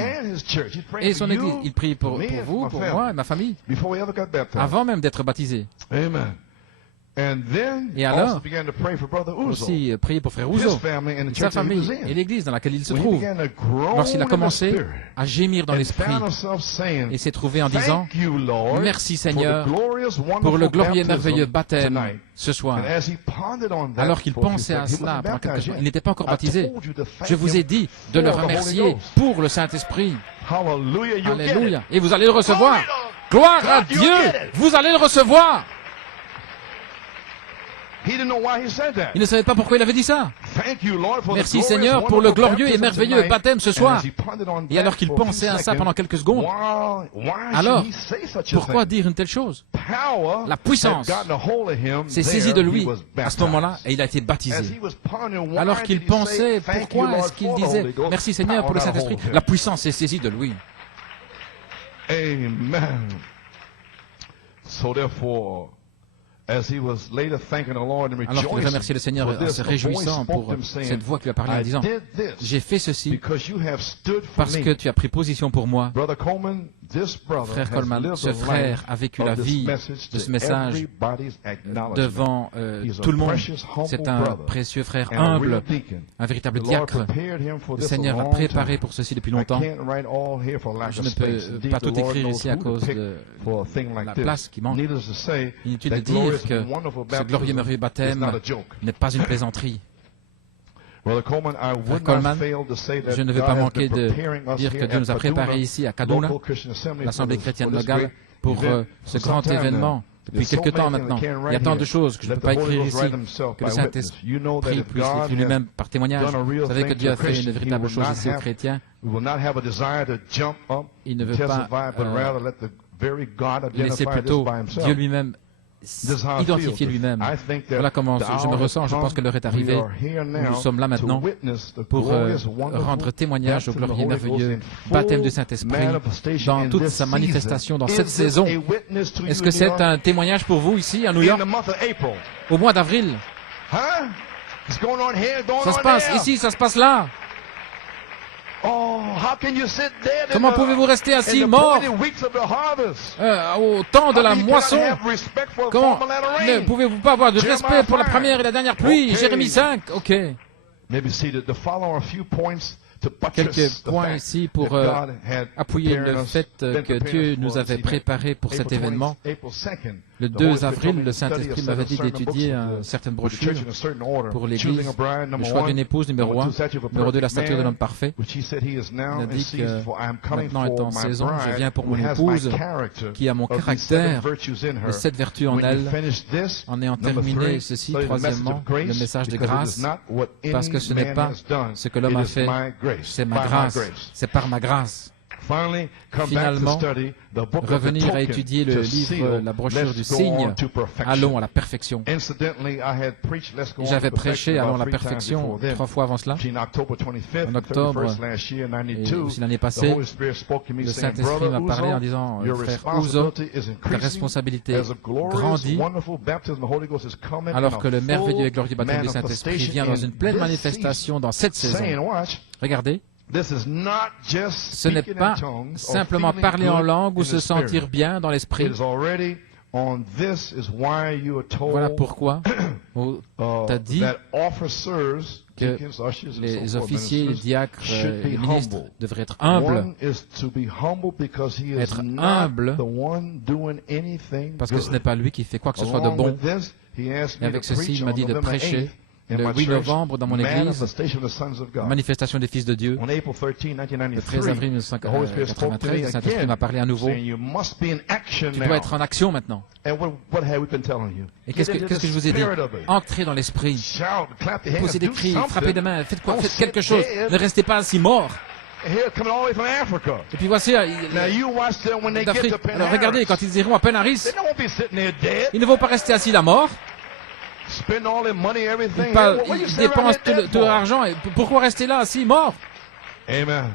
et son église. Il prie pour vous, pour moi et ma famille, avant même d'être baptisé. Et alors, aussi prier pour frère Ouzo, sa famille et l'église dans laquelle il se trouve. Lorsqu'il a commencé à gémir dans l'esprit et s'est trouvé en disant « Merci Seigneur pour le glorieux et merveilleux baptême ce soir ». Alors qu'il pensait à cela, pendant quelques jours, il n'était pas encore baptisé. Je vous ai dit de le remercier pour le Saint-Esprit. Alléluia. Et vous allez le recevoir. Gloire à Dieu. Vous allez le recevoir. Il ne savait pas pourquoi il avait dit ça. Merci Seigneur pour le glorieux et merveilleux baptême ce soir. Et alors qu'il pensait à ça pendant quelques secondes, alors, pourquoi dire une telle chose? La puissance s'est saisie de lui à ce moment-là et il a été baptisé. Alors qu'il pensait, pourquoi est-ce qu'il disait merci Seigneur pour le Saint-Esprit? La puissance s'est saisie de lui. Amen. So therefore, alors qu'il remerciait le Seigneur en se réjouissant pour cette voix qui lui a parlé en disant « J'ai fait ceci parce que tu as pris position pour moi. » Frère Coleman, ce frère a vécu la vie de ce message devant tout le monde. C'est un précieux frère humble, un véritable diacre. Le Seigneur l'a préparé pour ceci depuis longtemps. Je ne peux pas tout écrire ici à cause de la place qui manque. Inutile de dire que ce glorieux merveilleux baptême n'est pas une plaisanterie. Frère Coleman, je ne vais pas manquer de dire que Dieu nous a préparés ici à Kaduna, l'Assemblée chrétienne locale, pour ce grand événement. Depuis quelque temps maintenant, il y a tant de choses que je ne peux pas écrire ici, que le Saint-Esprit puisse l'écrire lui-même par témoignage. Vous savez que Dieu a fait une véritable chose ici aux chrétiens. Il ne veut pas laisser plutôt Dieu lui-même identifier lui-même. Voilà comment je me ressens. Je pense que l'heure est arrivée. Nous sommes là maintenant pour rendre témoignage au glorieux et merveilleux baptême du Saint-Esprit dans toute sa manifestation dans cette saison. Est-ce que c'est un témoignage pour vous ici à New York au mois d'avril? Ça se passe ici, ça se passe là. Comment pouvez-vous rester assis mort au temps de la moisson? Comment ne pouvez-vous pas avoir de respect pour la première et la dernière pluie? Jérémie 5, ok. Quelques points ici pour appuyer le fait que Dieu nous avait préparés pour cet événement. Le 2 avril, le Saint-Esprit m'avait dit d'étudier certaines brochures pour l'Église. Le choix d'une épouse, numéro 1. Numéro 2, la stature de l'homme parfait. Il a dit que maintenant est en saison, je viens pour mon épouse qui a mon caractère, de cette vertu en elle. En ayant terminé ceci, troisièmement, le message de grâce, parce que ce n'est pas ce que l'homme a fait, c'est ma grâce, c'est par ma grâce. Finalement, revenir à étudier le livre, la brochure du signe, allons à la perfection. J'avais prêché allons à la perfection 3 fois avant cela, en octobre et aussi l'année passée. Le Saint-Esprit m'a parlé en disant, frère Ouzo, ta responsabilité grandit alors que le merveilleux et glorieux baptême du Saint-Esprit vient dans une pleine manifestation dans cette saison. Regardez. Ce n'est pas simplement parler en langue ou se sentir bien dans l'esprit. Voilà pourquoi on t'a dit que les officiers, les diacres, les ministres devraient être humbles. Être humble parce que ce n'est pas lui qui fait quoi que ce soit de bon. Et avec ceci, il m'a dit de prêcher le 8 novembre dans mon église, manifestation des fils de Dieu. Le 13 avril 1993, le Saint-Esprit m'a parlé à nouveau. Tu dois être en action maintenant. Et qu'est-ce que je vous ai dit? Entrez dans l'esprit. Posez des cris, frappez des mains, faites quoi? Faites quelque chose. Ne restez pas ainsi mort. here coming all the way from Africa. Et puis voici, Now you watch them when they get d'Afrique. to Penn Alors regardez, quand ils iront à Penaris, they won't be sitting there dead, ils ne vont pas rester assis là mort. spend all their money, everything. Ils What you sit around dépensent there dead tout leur for? argent. Et pourquoi rester là assis mort? Amen.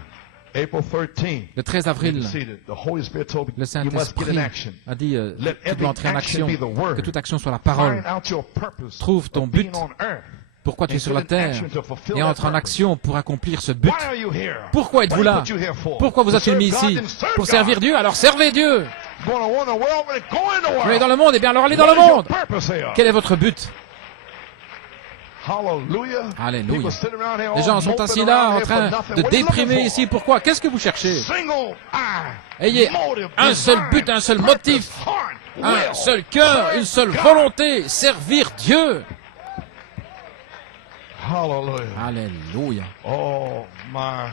April 13. Le 13 You avril, can see that the Holy Spirit told le me you must get Saint-Esprit in action. a dit Let tu every dois entrer en action action, be the word. que toute action soit la parole. Find out your purpose Trouve ton of being but. on earth. Pourquoi tu es And sur la put in terre action to fulfill et that entre en purpose. action pour accomplir ce but. Why are you here? Pourquoi êtes-vous What là? put you here for? Pourquoi vous To a-t-il mis serve God, ici? then serve Pour God. servir Dieu? Alors servez Dieu! Going to win the world, well, go in the Vous world. allez dans le monde, eh bien alors allez dans What le is your monde! purpose here? Quel est votre but? Hallelujah. Alléluia. People sitting around here Les all gens sont moping assis là around en here for train nothing. de What are you looking déprimer for? ici. Pourquoi? Qu'est-ce que vous cherchez? Single eye, Ayez motive, un seul design, but, un seul purpose, motif, heart, un will. seul cœur, Serve une seule God. volonté, servir Dieu. Hallelujah. Alléluia. Oh my.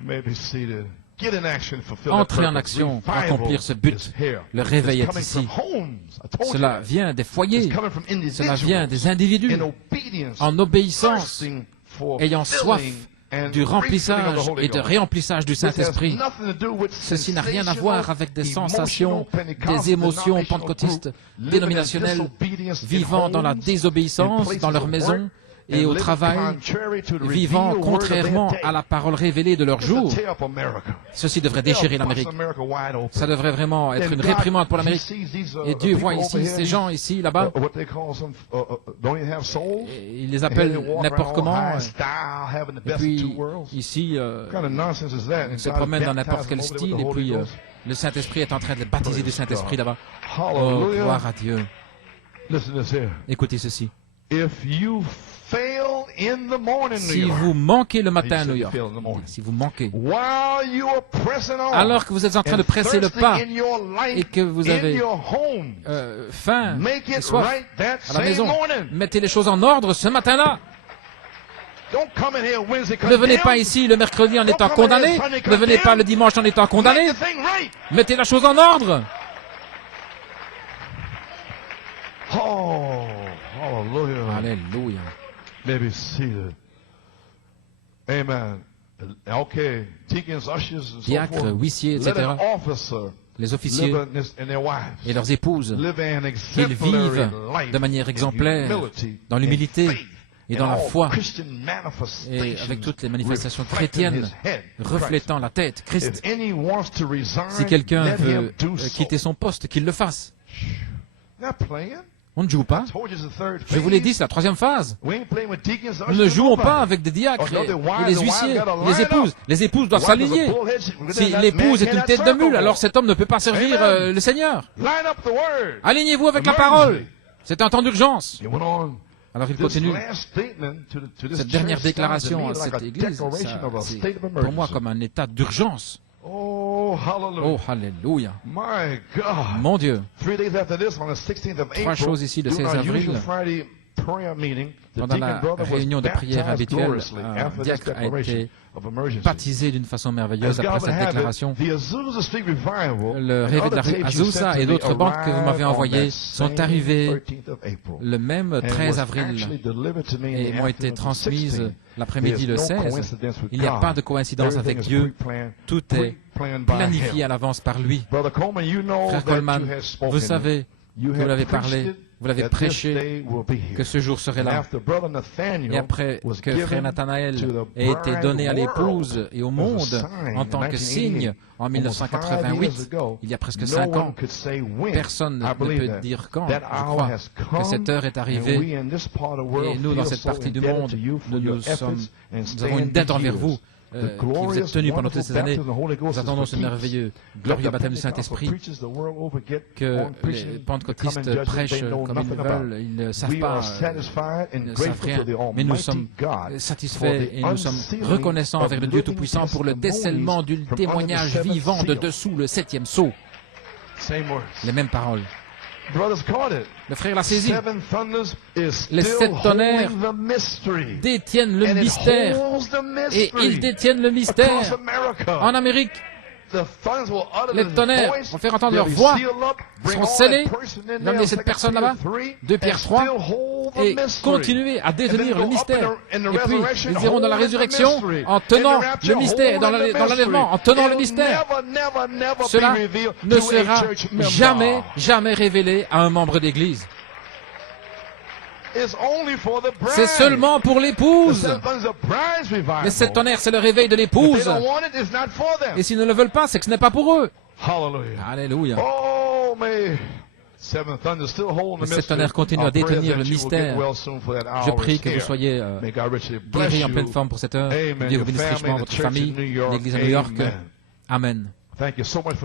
You may be seated. Get in action, fulfill Entrez that en purpose. action pour Revival accomplir ce is but. here. Le réveil It's est coming ici. from homes. I told you Cela that. vient des It's foyers. coming from Cela vient individuals des individus in obedience, en obéissance, thirsting for ayant soif filling and du refilling of the remplissage Holy et de Ghost. réemplissage du This has Saint-Esprit. nothing to do with Ceci n'a rien à voir avec des sensational, sensations, emotional, des émotions Pentecostal pentecôtistes, group, living in dénominationnelles, disobedience in vivant dans la homes, in désobéissance places dans leur of maison work, et and au living travail, contrary to the vivant revealed word of their contrairement day. à la parole révélée de leur This will jour. tear up America. Ceci devrait They'll déchirer bust l'Amérique. America wide open. Ça devrait vraiment être And une God, réprimande pour he l'Amérique. sees these, Et Dieu voit people ici over ces here, gens ici, là-bas, what they call some, don't even have souls. et il les And appelle they walk n'importe around comment. high style, having the Et best of puis two worlds. ici, What kind of nonsense is that? And ils se God promènent dans baptized n'importe quel them over there style with et the Holy puis Ghost. le Saint-Esprit est en train de les baptiser du Praise Saint-Esprit God. là-bas. Oh, Hallelujah. gloire à Dieu. Listen to this here. Écoutez ceci. If you fail in the morning, Si New York, vous manquez le matin à said New York, fail in the morning. si vous manquez, while you are pressing on, alors que vous êtes en train de and presser le thirsting pas in your life, et que vous in avez your home, faim make et it soif right that à la same maison, morning. mettez les choses en ordre ce matin-là. Don't come in here Wednesday Ne venez pas condemned. ici le mercredi en étant condamné, ne venez pas le dimanche en étant condamné, Make the thing right. mettez la chose en ordre. Oh, hallelujah. Alléluia. Maybe seated. Amen. Okay, deacons, ushers, and so Diacres, forth. huissiers, Let etc. an officer Les officiers live in this, and their wives et leurs épouses live an qu'ils exemplary vivent life de manière in exemplaire, humility, dans l'humilité in faith, et dans in la all foi, Christian et manifestations avec toutes les manifestations reflecting chrétiennes his head, reflétant la tête, Christ. Christ. If any wants to resign, Si quelqu'un let him veut do so. quitter son poste, qu'il le fasse. Not playing. On ne joue pas. Told you it's the third Je vous l'ai phase. dit, c'est la troisième phase. We ain't playing with deacons, Nous ne ushers, jouons nobody. pas avec des diacres et les huissiers, les épouses. Les épouses doivent s'aligner. Si l'épouse est une tête de mule, alors cet homme ne peut pas servir le Seigneur. Line up the word. Alignez-vous avec la parole. C'est un temps d'urgence. He went on. Alors il This continue. last statement to this Cette dernière church déclaration à sounds to me like cette a église, declaration of a c'est state of pour moi emergency. comme un état d'urgence. Oh, hallelujah. Oh, alléluia. My God. Mon Dieu. 3 days after this, on the 16th of Trois April, choses ici le during 16 our avril, usual Friday prayer meeting, the pendant deacon la brother was réunion de prière baptized habituelle, gloriously un after this diacre a declaration été of emergency. baptisé d'une façon merveilleuse As après God cette would have déclaration. it, the Azusa Street Revival Le and réveil de other la rue tapes you Azusa sent et to d'autres me bandes que vous m'avez arrived on envoyées that sont same arrivées 13th of April. le même And 13 was avril actually delivered to me in et the m'ont été afternoon of the transmises 16th. l'après-midi le There's no 16. coincidence with Il n'y a God. pas de coïncidence Everything avec is Dieu. pre-planned, Tout est pre-planned by planifié him. à l'avance par lui. Brother Coleman, you know Frère that Coleman, you have spoken vous it. savez You que vous have l'avez preached parlé, it, vous l'avez that this prêché, day will be here. que ce jour serait And là. after Brother Nathaniel Et après was que given Frère Nathanaël to the ait été donné à bride l'épouse world et au as a monde sign en in tant que 1988, signe en almost 5 years 1988, ago, il y a presque no 5 one ans, could say when. personne I ne believe peut that. dire quand. That Je hour crois has que come, cette heure est and arrivée. we in this part of the world Et nous, dans feel cette so partie du indebted monde, to you for nous your nous efforts and avons une staying dette these envers years. vous The qui vous glorious, êtes tenus pendant toutes wonderful ces années. baptism of the Holy Ghost Nous is attendons for ce keeps. merveilleux, Let glorieux the baptême du Pentecostal Saint-Esprit preachers the world over get que on les preaching, come and pentecôtistes judge it, prêchent they know comme ils nothing le about veulent. it. Ils ne savent We pas, are satisfied ils and ne savent grateful rien. to the Mais nous Almighty sommes God satisfaits for the et nous sommes unsealing reconnaissants of envers le Dieu living Tout-Puissant pour le décèlement du testimonies from témoignage under the vivant de seventh seal. dessous le 7e sceau. Same words. Les mêmes paroles. Brothers caught it. Le frère l'a saisi. Seven thunders is Les still 7 tonnerres holding the mystery. détiennent le And it mystère holds the et mystery ils détiennent le across mystère America. en Amérique. Les tonnerres vont faire entendre leur voix, ils seront scellés, ils vont amener cette personne là-bas, 2 Pierre 3, et continuer à détenir le mystère. Et puis, ils iront dans la résurrection en tenant le mystère, dans l'enlèvement, en tenant le mystère. Cela ne sera jamais révélé à un membre d'église. C'est seulement pour l'épouse. Les 7 tonnerres, c'est le réveil de l'épouse. Et s'ils ne le veulent pas, c'est que ce n'est pas pour eux. Alléluia. Les 7 tonnerres continuent à détenir le mystère. Je prie que vous soyez guéris en pleine forme pour cette heure. Dieu vous bénisse richement, votre famille, l'église à New York. Amen.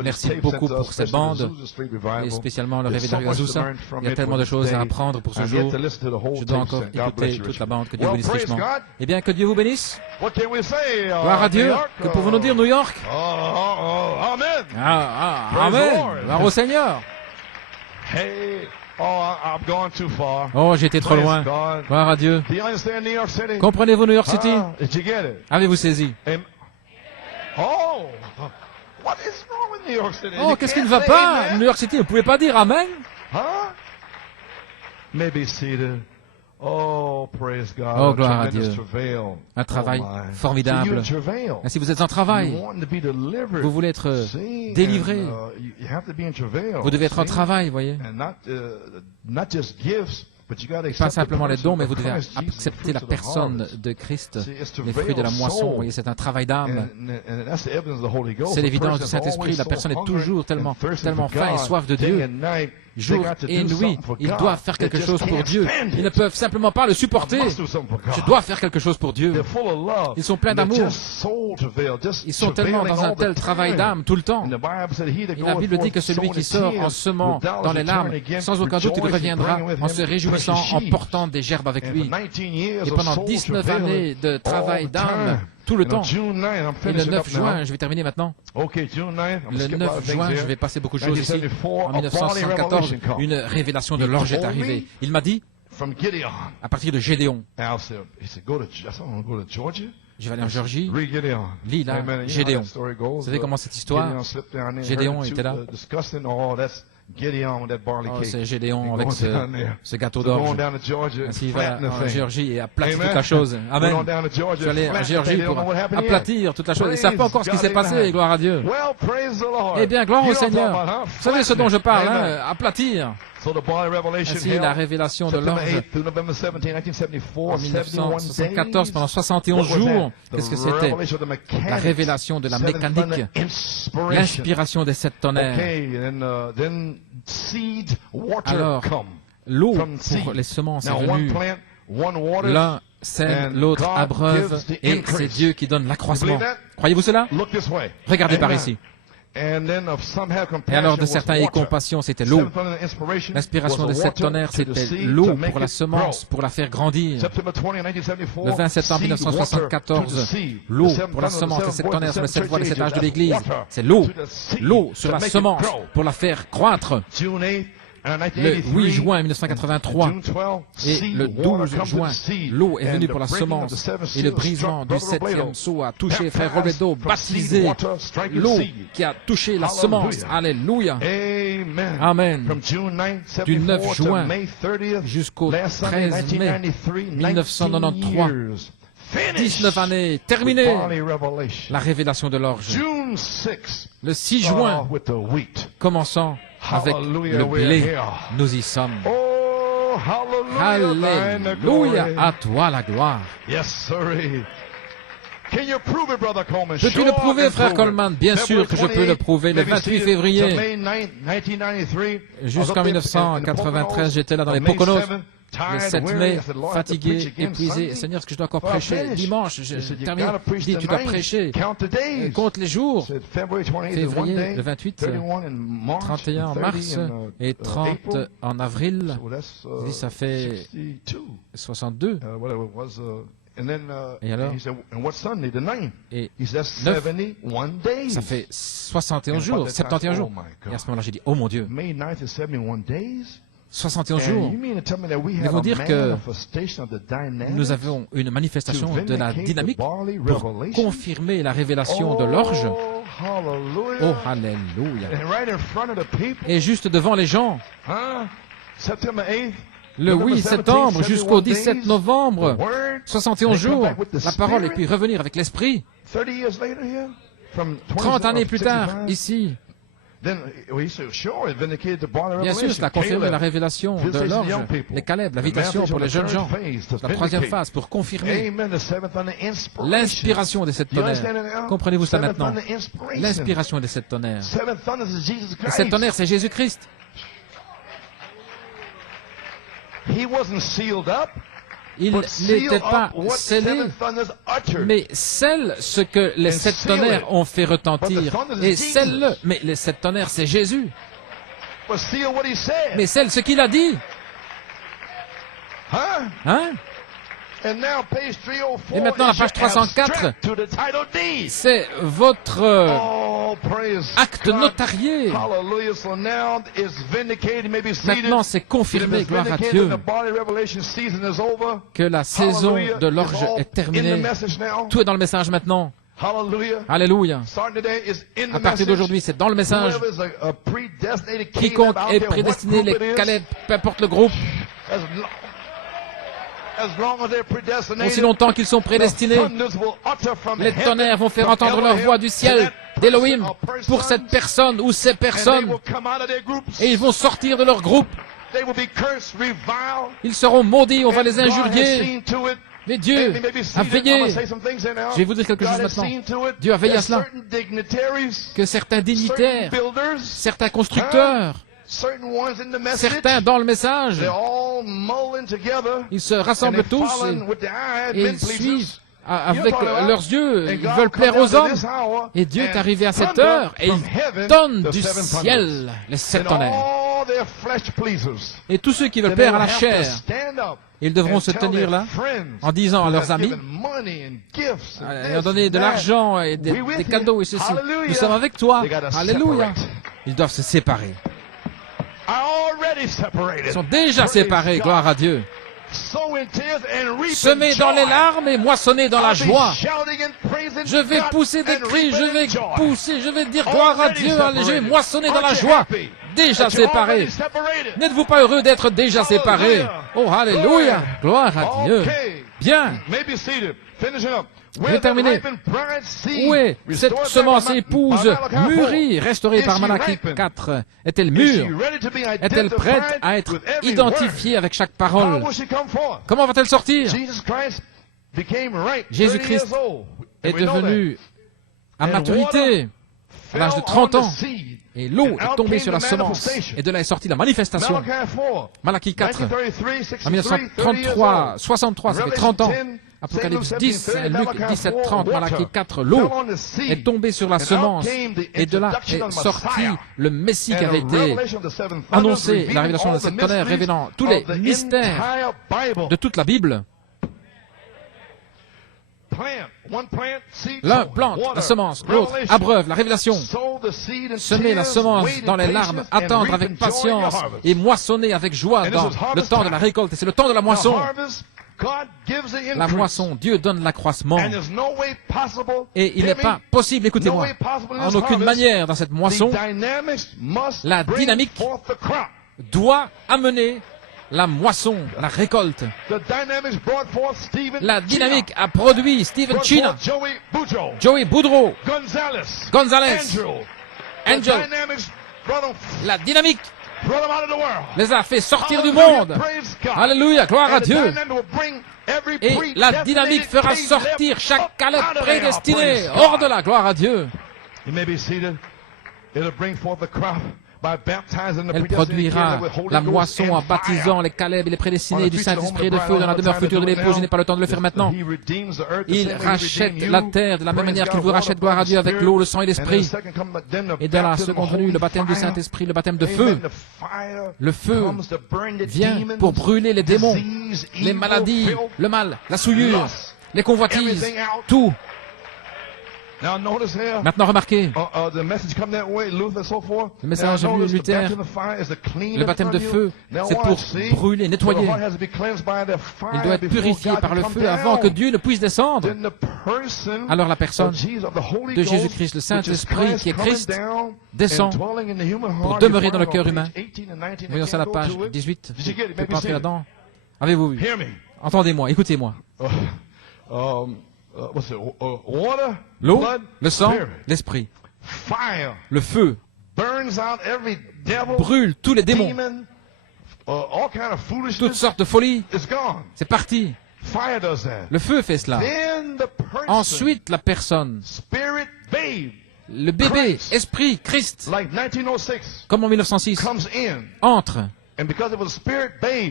Merci beaucoup pour cette bande, et spécialement le réveil d'Azusa. Il y a tellement de choses à apprendre pour ce jour. Je dois encore écouter toute la bande. Que Dieu vous bénisse richement. Eh bien, que Dieu vous bénisse. Gloire à Dieu. Que pouvons-nous dire, New York? Amen. Gloire au Seigneur. Oh, j'ai été trop loin. Gloire à Dieu. Comprenez-vous New York City? Avez-vous saisi? Oh, qu'est-ce qui ne va pas? New York City, vous ne pouvez pas dire Amen? Oh, gloire à Dieu. Un travail formidable. Et si vous êtes en travail, vous voulez être délivré, vous devez être en travail, voyez. Pas simplement les dons, mais vous devez accepter la personne de Christ, les fruits de la moisson. Vous voyez, c'est un travail d'âme. C'est l'évidence du Saint-Esprit. La personne est toujours tellement faim et soif de Dieu. Jour et nuit, ils doivent faire quelque chose pour Dieu. Ils ne peuvent simplement pas le supporter. Je dois faire quelque chose pour Dieu. Ils sont pleins d'amour. Ils sont tellement dans un tel travail d'âme tout le temps. Et la Bible dit que celui qui sort en semant dans les larmes, sans aucun doute, il reviendra en se réjouissant, en portant des gerbes avec lui. Et pendant 19 années de travail d'âme, tout le temps. Et le 9 juin, je vais terminer maintenant. Le 9 juin, je vais passer beaucoup de choses ici. En 1974, une révélation de l'orge est arrivée. Il m'a dit, à partir de Gédéon, je vais aller en Géorgie. Lis là, Gédéon. Vous savez comment cette histoire? Gédéon était là. Oh, c'est Gédéon avec ce gâteau d'orge. Ainsi, il va en Géorgie et aplatir toute la chose. Amen. Je vais aller en Géorgie pour aplatir toute la chose. Ils ne savent pas encore ce qui s'est passé, gloire à Dieu. Eh bien, gloire au Seigneur. Vous savez ce dont je parle, hein? Aplatir. Ainsi, la révélation de l'orge en 1974, pendant 71 jours, qu'est-ce que c'était? La révélation de la mécanique, l'inspiration des 7 tonnerres. Alors, l'eau pour les semences est venue. L'un sème, l'autre abreuve, et c'est Dieu qui donne l'accroissement. Croyez-vous cela? Regardez par ici. Et alors de certains et compassion, c'était l'eau. L'inspiration des 7 tonnerres, c'était l'eau pour la semence, pour la faire grandir. Le 20 septembre 1974, l'eau pour la semence, les 7 tonnerres sur les 7 voies, les 7 âges de l'Église. C'est l'eau. L'eau sur la semence pour la faire croître. Le 8 juin 1983 et le 12 juin, l'eau est venue pour la semence et le brisement du 7e sceau a touché frère Robledo, baptisé, l'eau qui a touché la semence. Alléluia. Amen. Du 9 juin jusqu'au 13 mai 1993, 19 années terminées, la révélation de l'orge. Le 6 juin, commençant avec le blé, nous y sommes. Alléluia, à toi la gloire. Peux-tu le prouver, frère Coleman? Bien sûr que je peux le prouver. Le 28 février jusqu'en 1993, j'étais là dans les Poconos. Le 7 mai, fatigué, épuisé. Seigneur, est-ce que je dois encore prêcher? Dimanche, je termine. Il dit, tu dois prêcher. Compte les jours. Février, le 28, 31 en mars et 30 en avril. Il dit, ça fait 62. Et alors, et 9, ça fait 71 jours, 71 jours. Et à ce moment-là, j'ai dit, oh mon Dieu, 71 jours. Mais vous dire que nous avons une manifestation de la dynamique pour confirmer la révélation de l'orge. Hallelujah. Oh, alléluia. And right in front of the people. Et juste devant les gens, September 8th. le 8 septembre jusqu'au 17 novembre, 71 jours, la parole, et puis revenir avec l'Esprit. 30 années plus tard, ici, bien sûr, cela a confirmé la révélation de l'orge, les Caleb, l'invitation pour les jeunes gens, la troisième phase, pour confirmer l'inspiration de cette tonnerre. Comprenez-vous cela maintenant? L'inspiration de cette tonnerre. Et cette tonnerre, c'est Jésus-Christ. Il n'était pas scellé, mais scelle ce que les sept tonnerres ont fait retentir. Et scelle-le. Mais les sept tonnerres, c'est Jésus. Mais scelle ce qu'il a dit. Hein? Et maintenant, la page 304, c'est votre acte notarié. Maintenant, c'est confirmé, gloire à Dieu, que la saison de l'orge est terminée. Tout est dans le message maintenant. Alléluia. À partir d'aujourd'hui, c'est dans le message. Quiconque est prédestiné, les Caleb, peu importe le groupe, aussi longtemps qu'ils sont prédestinés, les tonnerres vont faire entendre leur voix du ciel d'Élohim pour cette personne ou ces personnes, et ils vont sortir de leur groupe. Ils seront maudits, on va les injurier. Mais Dieu a veillé. Je vais vous dire quelque chose maintenant. Dieu a veillé à cela. Que certains dignitaires, certains constructeurs, certains dans le message, ils se rassemblent tous et ils suivent avec leurs yeux, ils veulent plaire aux hommes. Et Dieu est arrivé à cette heure et il donne du ciel les sept tonnerres. Et tous ceux qui veulent plaire à la chair, ils devront se tenir là en disant à leurs amis, ayant donné de l'argent et des cadeaux et ceci, nous sommes avec toi. Alléluia. Ils doivent se séparer. Ils sont déjà séparés, gloire à Dieu. Semés dans les larmes et moissonnés dans la joie. Je vais pousser des cris, je vais dire gloire à Dieu, je vais moissonner dans la joie. Déjà séparés. N'êtes-vous pas heureux d'être déjà séparés? Oh, alléluia, gloire à Dieu. Bien. Je vais terminer. Où est cette semence épouse mûrie, restaurée par Malachie 4? Est-elle mûre? Est-elle prête à être identifiée avec chaque parole? Comment va-t-elle sortir? Jésus-Christ est devenu à maturité, à l'âge de 30 ans. Et l'eau est tombée sur la semence. Et de là est sortie la manifestation. Malachie 4, en 1933, 63, ça fait 30 ans. Apocalypse 10, Luc 17, 30, Malachie 4, l'eau est tombée sur la semence. Et de là est sorti le Messie qui avait été annoncé, la révélation de cette tonnerre révélant tous les mystères de toute la Bible. L'un plante la semence, l'autre abreuve la révélation. Semer la semence dans les larmes, attendre avec patience et moissonner avec joie dans le temps de la récolte. Et c'est le temps de la moisson. La moisson, Dieu donne l'accroissement. Et il n'est pas possible, écoutez-moi, en aucune manière dans cette moisson, la dynamique doit amener la moisson, la récolte. La dynamique a produit Stephen China, Joey Boudreau, Gonzalez, Angel. La dynamique les a fait sortir du monde. Alléluia, gloire à Dieu. Et la dynamique fera sortir chaque Caleb prédestiné hors de la gloire à Dieu. Elle produira la moisson en baptisant les Caleb et les prédestinés du Saint-Esprit et de feu dans la demeure future de l'épouse. Je n'ai pas le temps de le faire maintenant. Il rachète la terre de la même manière qu'il vous rachète, gloire à Dieu, avec l'eau, le sang et l'esprit. Et dans la seconde venue, le baptême du Saint-Esprit, le baptême de feu. Le feu vient pour brûler les démons, les maladies, le mal, la souillure, les convoitises, tout. Now notice here. Maintenant, remarquez, The message come that way, Luther, so forth. le message a vu Luther, le baptême de feu, c'est pour brûler, nettoyer. Il doit être purifié par le feu avant que Dieu ne puisse descendre. Alors la personne de Jésus-Christ, le Saint-Esprit qui est Christ, descend pour demeurer dans le cœur humain. Voyons ça à la page 18. Je ne peux pas entrer là-dedans. Avez-vous vu? Entendez-moi, écoutez-moi. L'eau, le sang, l'esprit. Le feu brûle tous les démons. Toutes sortes de folies. C'est parti. Le feu fait cela. Ensuite, la personne, le bébé, esprit, Christ, comme en 1906, entre.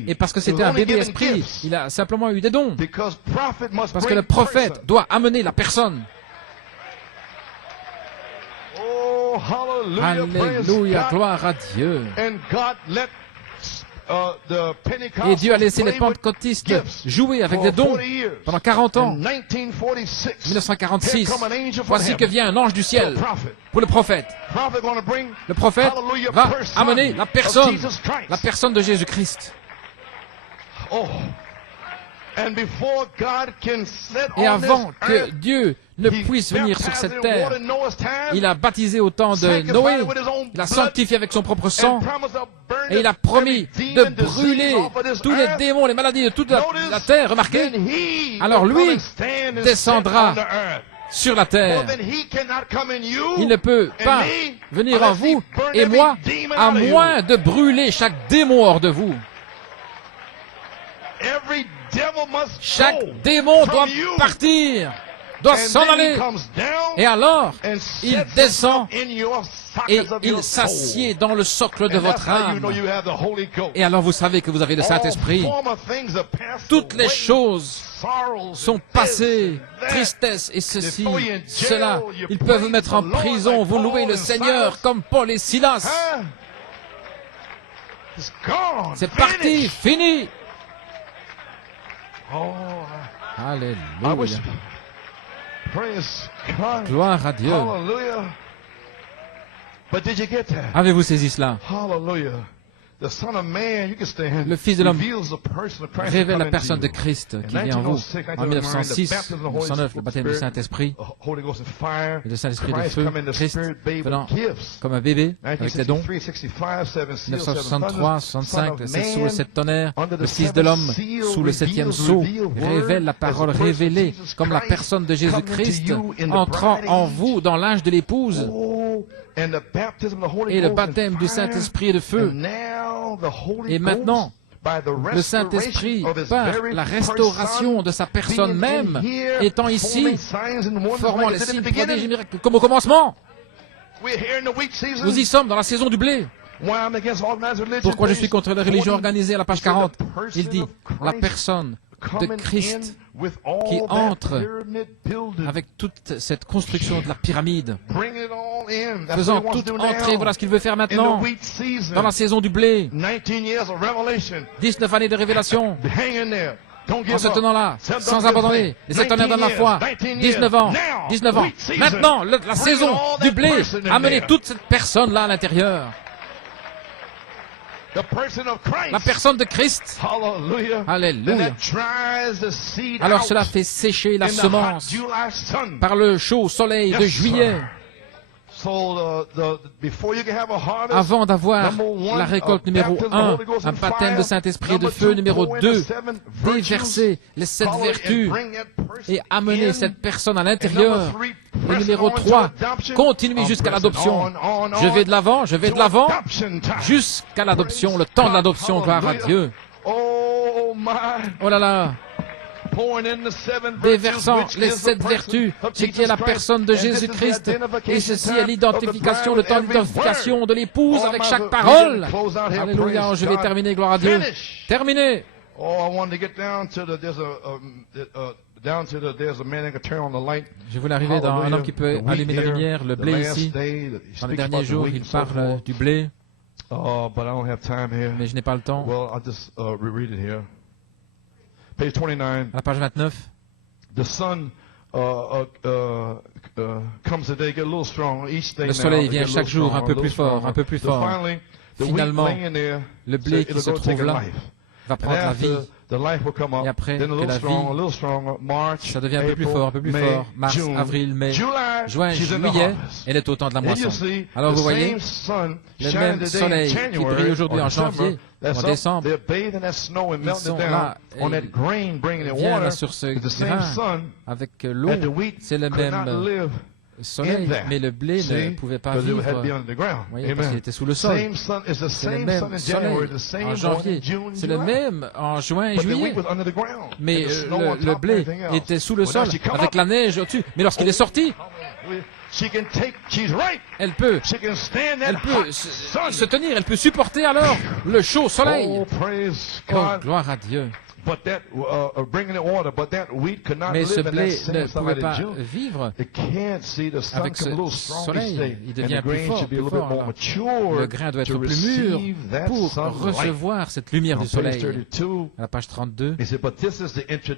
Et parce que c'était un bébé esprit, il a simplement eu des dons. Parce que le prophète doit amener la personne. Alléluia, gloire à Dieu. Et Dieu a laissé les pentecôtistes jouer avec des dons pendant 40 ans. 1946, voici que vient un ange du ciel pour le prophète. Le prophète va amener la personne de Jésus-Christ. Et avant que Dieu ne puisse venir sur cette terre, il a baptisé au temps de Noé, il a sanctifié avec son propre sang, et il a promis de brûler tous les démons, les maladies de toute la terre, remarquez. Alors lui descendra sur la terre. Il ne peut pas venir en vous et moi, à moins de brûler chaque démon hors de vous. Chaque démon doit partir, doit s'en aller. Et alors, il descend et il s'assied dans le socle de votre âme. Et alors vous savez que vous avez le Saint-Esprit. Toutes les choses sont passées, tristesse et ceci, cela. Ils peuvent vous mettre en prison, vous louez le Seigneur comme Paul et Silas. C'est parti, fini. Alléluia. Gloire à Dieu. Avez-vous saisi cela? Le Fils de l'homme révèle la personne de Christ qui vient en vous. En 1906, 1909, le baptême du Saint-Esprit et le Saint-Esprit de feu, Christ venant comme un bébé avec les dons. 1963, 65, le 7 sous le 7 tonnerres, le Fils de l'homme sous le 7e sceau révèle la parole révélée comme la personne de Jésus-Christ entrant en vous dans l'âge de l'épouse. Et le baptême du Saint-Esprit et de feu. Et maintenant, le Saint-Esprit, par la restauration de sa personne même, étant ici, formant les signes prodiges et miracles, comme au commencement. Nous y sommes dans la saison du blé. Pourquoi je suis contre la religion organisée à la page 40? Il dit, la personne de Christ qui entre avec toute cette construction de la pyramide, faisant tout entrer. Voilà ce qu'il veut faire maintenant dans la saison du blé. 19 années de révélation. En se tenant là, sans abandonner, les sectionnaires dans la foi, 19 ans, maintenant, la saison du blé, amenez toute cette personne-là à l'intérieur. La personne de Christ. Alléluia. Alors cela fait sécher la semence par le chaud soleil de juillet. Avant d'avoir la récolte numéro 1, un baptême de Saint-Esprit et de feu numéro 2, déverser les 7 vertus et amener cette personne à l'intérieur. Et numéro 3, continuer jusqu'à l'adoption. Je vais de l'avant, jusqu'à l'adoption, le temps de l'adoption, gloire à Dieu. Oh là là. Déversant les 7 vertus, ce qui est la personne de Jésus-Christ, et ceci est l'identification, le temps d'identification de l'épouse avec chaque parole. Alléluia, je vais terminer, gloire à Dieu. Terminé. Je voulais arriver dans un homme qui peut allumer la lumière, le blé ici. Dans les derniers jours, il parle du blé, mais je n'ai pas le temps. Page 29. À la page 29, Le soleil vient chaque jour un peu plus fort, un peu plus fort. Finalement, le blé qui se trouve là va prendre la vie. Et après que la vie, ça devient un peu plus fort, un peu plus fort. Mars, avril, mai, juin, juillet, et le temps de la moisson. Alors vous voyez, le même soleil qui brille aujourd'hui en janvier, en décembre, ils sont là, et viennent là sur ce grain avec l'eau. C'est le même soleil, mais le blé ne pouvait pas vivre, voyez, parce qu'il était sous le sol. C'est le même soleil en janvier, c'est le même en juin et juillet, mais le blé était sous le sol avec la neige au-dessus. Mais lorsqu'il est sorti, elle peut se tenir, elle peut supporter alors le chaud soleil. Oh, gloire à Dieu. Mais ce blé ne pouvait pas vivre avec ce soleil. Il devient plus fort, plus fort. Alors, le grain doit être plus mûr pour recevoir cette lumière du soleil. À la page 32. Mais ceci est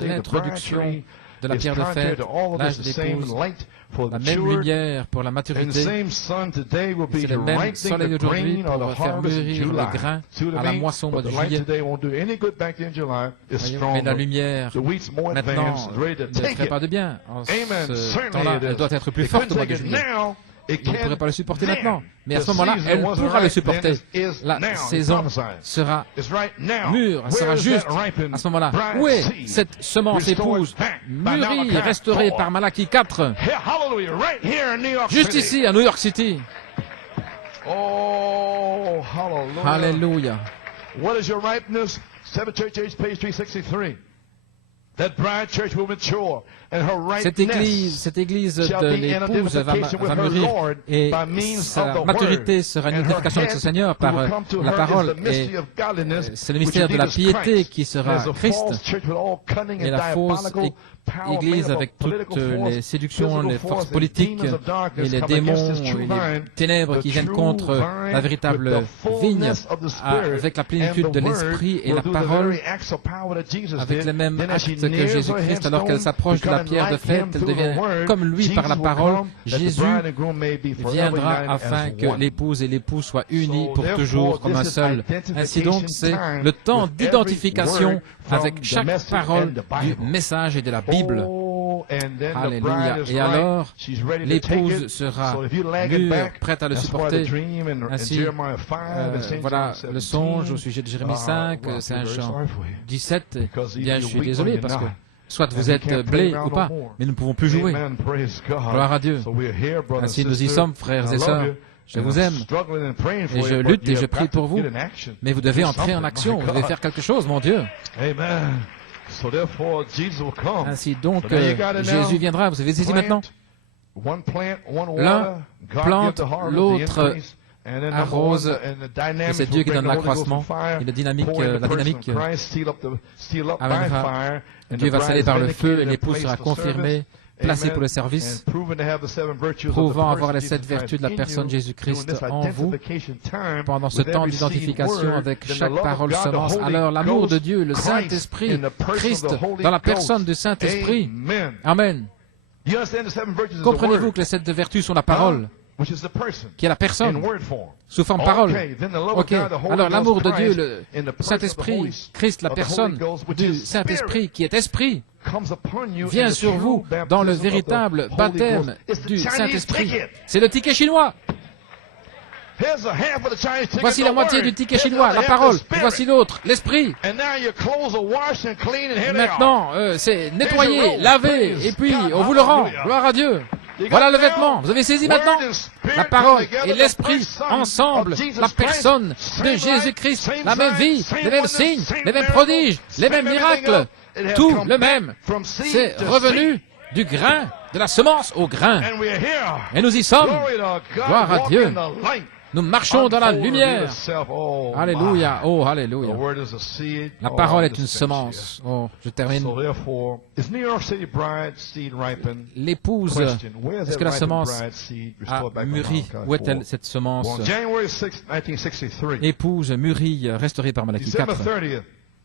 l'introduction de la pierre de fête, l'âge d'épouse, la même lumière pour la maturité. C'est le même soleil aujourd'hui pour faire mûrir les grains à la moisson au mois de juillet. Mais la lumière, maintenant, ne ferait pas de bien. En ce temps-là, elle doit être plus forte au mois de juillet. Il ne pourrait pas le supporter maintenant. Mais à ce moment-là, elle pourra le supporter. La saison sera mûre, elle sera juste. À ce moment-là, où est cette semence épouse mûrie, restaurée par Malachie 4? Juste ici, à New York City. Alléluia. What is your ripeness? Seventh Church Age, page 363. That bride church will mature, and her ripeness cette église de l'épouse va mûrir, et sa maturité sera une identification avec ce Seigneur par la parole, et c'est le mystère de la piété qui sera Christ, et la fausse église avec toutes les séductions, les forces politiques, et les démons, et les ténèbres qui viennent contre la véritable vigne, avec la plénitude de l'esprit et la parole, avec les mêmes actes que Jésus-Christ. Alors qu'elle s'approche de la pierre de fête, elle devient comme lui par la parole. Jésus viendra afin que l'épouse et l'époux soient unis pour toujours comme un seul. Ainsi donc, c'est le temps d'identification avec chaque parole du message et de la Bible. Alléluia. Et alors, l'épouse sera mûre, prête à le supporter. Ainsi, voilà le songe au sujet de Jérémie 5, Saint Jean 17. Bien, je suis désolé parce que soit vous êtes blé ou pas, mais nous ne pouvons plus jouer. Gloire à Dieu. Ainsi, nous y sommes, frères et sœurs. Je vous aime, et je lutte et je prie pour vous, mais vous devez entrer en action, vous devez faire quelque chose, mon Dieu. Ainsi donc, Jésus viendra, vous savez ici maintenant. L'un plante, l'autre arrose, et c'est Dieu qui donne l'accroissement, et la dynamique amènera. Dieu va s'aller par le feu, et l'épouse sera confirmée, placé pour le service, prouvant avoir les 7 vertus de la personne Jésus-Christ en vous, pendant ce temps d'identification avec chaque parole semence. Alors l'amour de Dieu, le Saint-Esprit, Christ, dans la personne du Saint-Esprit. Amen. Comprenez-vous que les 7 vertus sont la parole, qui est la personne, sous forme parole. Ok. Alors l'amour de Dieu, le Saint-Esprit, Christ, la personne du Saint-Esprit, qui est Esprit, vient sur vous dans le véritable baptême du Saint-Esprit. C'est le ticket chinois. Voici la moitié du ticket chinois, la parole. Voici l'autre, l'esprit. Maintenant, c'est nettoyer, laver, et puis on vous le rend. Gloire à Dieu. Voilà le vêtement. Vous avez saisi maintenant? La parole et l'esprit ensemble, la personne de Jésus-Christ, la même vie, les mêmes signes, les mêmes prodiges, les mêmes miracles, tout le même. C'est revenu du grain, de la semence au grain. Et nous y sommes. Gloire à Dieu. Nous marchons dans la lumière. Alléluia. Oh, alléluia. La parole est une semence. Oh, je termine. L'épouse, est-ce que la semence a mûri? Où est-elle, cette semence? Épouse mûrie, restaurée par Malachie 4.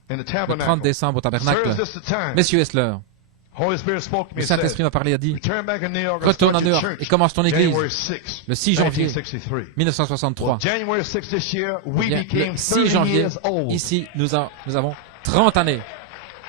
Le 30 décembre au tabernacle. Messieurs, est-ce l'heure? Holy Spirit spoke to me Le and said, Saint-Esprit m'a parlé et a dit, return back in New York and retourne start à New your York church. et commence ton église. January 6, Le 6 janvier 1963. 1963. January 6 this year, we Bien, became le 6 30 janvier, years old. ici, nous avons 30 années.